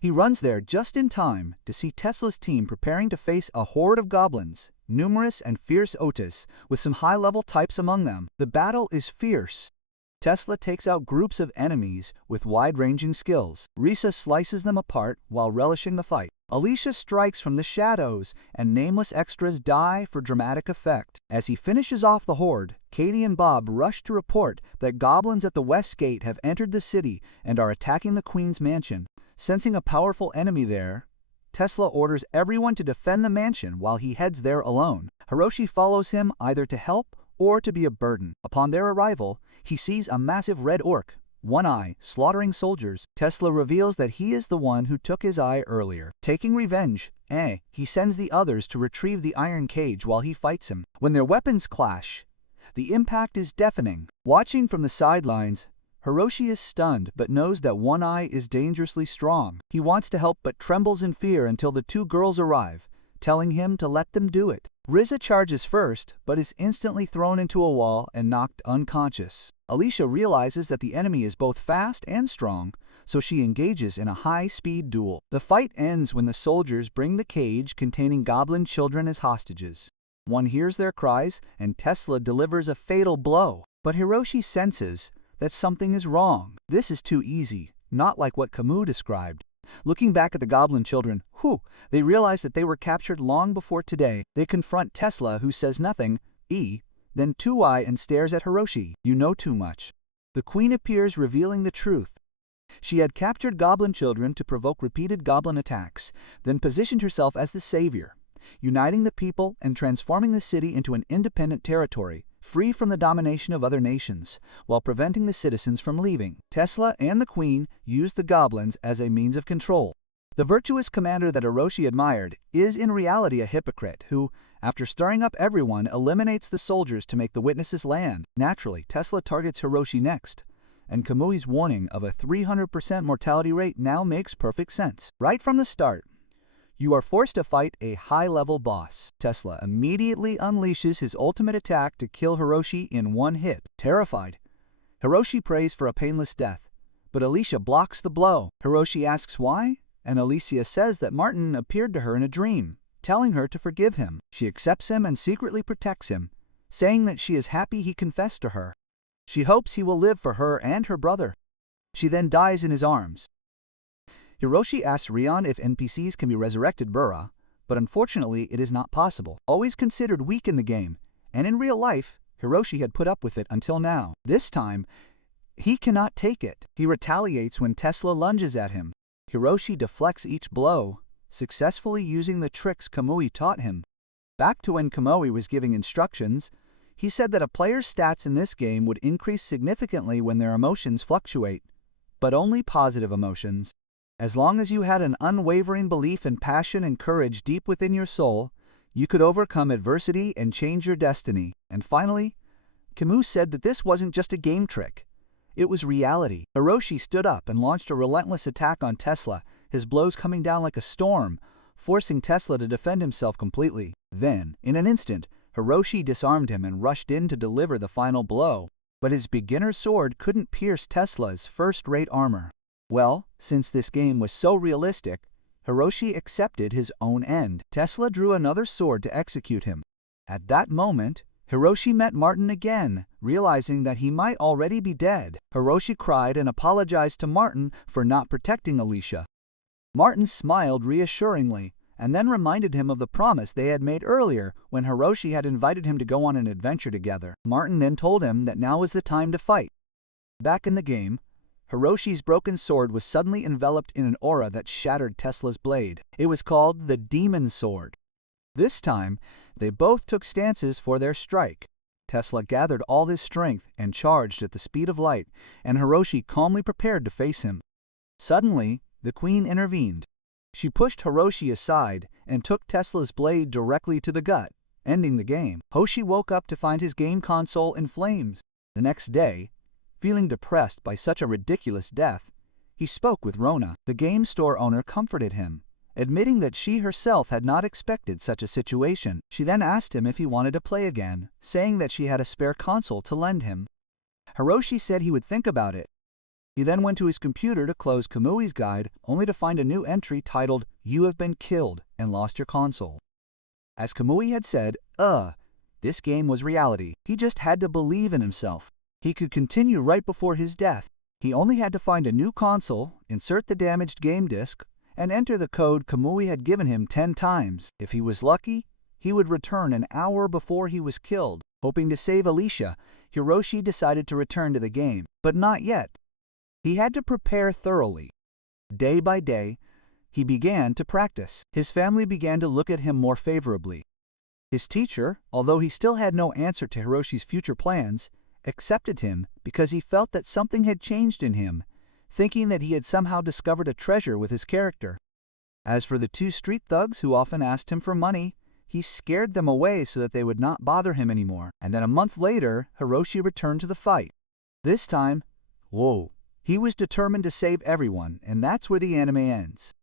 He runs there just in time to see Tesla's team preparing to face a horde of goblins, numerous and fierce Otis, with some high-level types among them. The battle is fierce, Tesla takes out groups of enemies with wide-ranging skills. Risa slices them apart while relishing the fight. Alicia strikes from the shadows, and nameless extras die for dramatic effect. As he finishes off the horde, Katie and Bob rush to report that goblins at the west gate have entered the city and are attacking the Queen's mansion. Sensing a powerful enemy there, Tesla orders everyone to defend the mansion while he heads there alone. Hiroshi follows him either to help or to be a burden. Upon their arrival, he sees a massive red orc, one eye, slaughtering soldiers. Tesla reveals that he is the one who took his eye earlier. Taking revenge, he sends the others to retrieve the iron cage while he fights him. When their weapons clash, the impact is deafening. Watching from the sidelines, Hiroshi is stunned but knows that One Eye is dangerously strong. He wants to help but trembles in fear until the two girls arrive, telling him to let them do it. Riza charges first, but is instantly thrown into a wall and knocked unconscious. Alicia realizes that the enemy is both fast and strong, so she engages in a high-speed duel. The fight ends when the soldiers bring the cage containing goblin children as hostages. One hears their cries, and Tesla delivers a fatal blow. But Hiroshi senses that something is wrong. This is too easy, not like what Camus described. Looking back at the goblin children, they realize that they were captured long before today. They confront Tesla, who says nothing, then Two-Eye and stares at Hiroshi. You know too much. The Queen appears, revealing the truth. She had captured goblin children to provoke repeated goblin attacks, then positioned herself as the savior, uniting the people and transforming the city into an independent territory, free from the domination of other nations, while preventing the citizens from leaving. Tesla and the Queen used the goblins as a means of control. The virtuous commander that Hiroshi admired is in reality a hypocrite who, after stirring up everyone, eliminates the soldiers to make the witnesses land. Naturally, Tesla targets Hiroshi next, and Kamui's warning of a 300% mortality rate now makes perfect sense. Right from the start, you are forced to fight a high-level boss. Tesla immediately unleashes his ultimate attack to kill Hiroshi in one hit. Terrified, Hiroshi prays for a painless death, but Alicia blocks the blow. Hiroshi asks why, and Alicia says that Martin appeared to her in a dream, telling her to forgive him. She accepts him and secretly protects him, saying that she is happy he confessed to her. She hopes he will live for her and her brother. She then dies in his arms. Hiroshi asks Rion if NPCs can be resurrected Burra, but unfortunately it is not possible. Always considered weak in the game, and in real life, Hiroshi had put up with it until now. This time, he cannot take it. He retaliates when Tesla lunges at him. Hiroshi deflects each blow, successfully using the tricks Kamui taught him. Back to when Kamui was giving instructions, he said that a player's stats in this game would increase significantly when their emotions fluctuate, but only positive emotions. As long as you had an unwavering belief in passion and courage deep within your soul, you could overcome adversity and change your destiny. And finally, Camus said that this wasn't just a game trick. It was reality. Hiroshi stood up and launched a relentless attack on Tesla, his blows coming down like a storm, forcing Tesla to defend himself completely. Then, in an instant, Hiroshi disarmed him and rushed in to deliver the final blow. But his beginner sword couldn't pierce Tesla's first-rate armor. Well, since this game was so realistic, Hiroshi accepted his own end. Tesla drew another sword to execute him. At that moment, Hiroshi met Martin again, realizing that he might already be dead. Hiroshi cried and apologized to Martin for not protecting Alicia. Martin smiled reassuringly, and then reminded him of the promise they had made earlier when Hiroshi had invited him to go on an adventure together. Martin then told him that now was the time to fight. Back in the game, Hiroshi's broken sword was suddenly enveloped in an aura that shattered Tesla's blade. It was called the Demon Sword. This time, they both took stances for their strike. Tesla gathered all his strength and charged at the speed of light, and Hiroshi calmly prepared to face him. Suddenly, the Queen intervened. She pushed Hiroshi aside and took Tesla's blade directly to the gut, ending the game. Hoshi woke up to find his game console in flames. The next day, feeling depressed by such a ridiculous death, he spoke with Rona. The game store owner comforted him, admitting that she herself had not expected such a situation. She then asked him if he wanted to play again, saying that she had a spare console to lend him. Hiroshi said he would think about it. He then went to his computer to close Kamui's guide, only to find a new entry titled, "You have been killed and lost your console." As Kamui had said, this game was reality. He just had to believe in himself. He could continue right before his death. He only had to find a new console, insert the damaged game disc, and enter the code Kamui had given him 10 times. If he was lucky, he would return an hour before he was killed. Hoping to save Alicia, Hiroshi decided to return to the game. But not yet. He had to prepare thoroughly. Day by day, he began to practice. His family began to look at him more favorably. His teacher, although he still had no answer to Hiroshi's future plans, accepted him because he felt that something had changed in him, thinking that he had somehow discovered a treasure with his character. As for the 2 street thugs who often asked him for money, he scared them away so that they would not bother him anymore. And then a month later, Hiroshi returned to the fight. This time, he was determined to save everyone, and that's where the anime ends.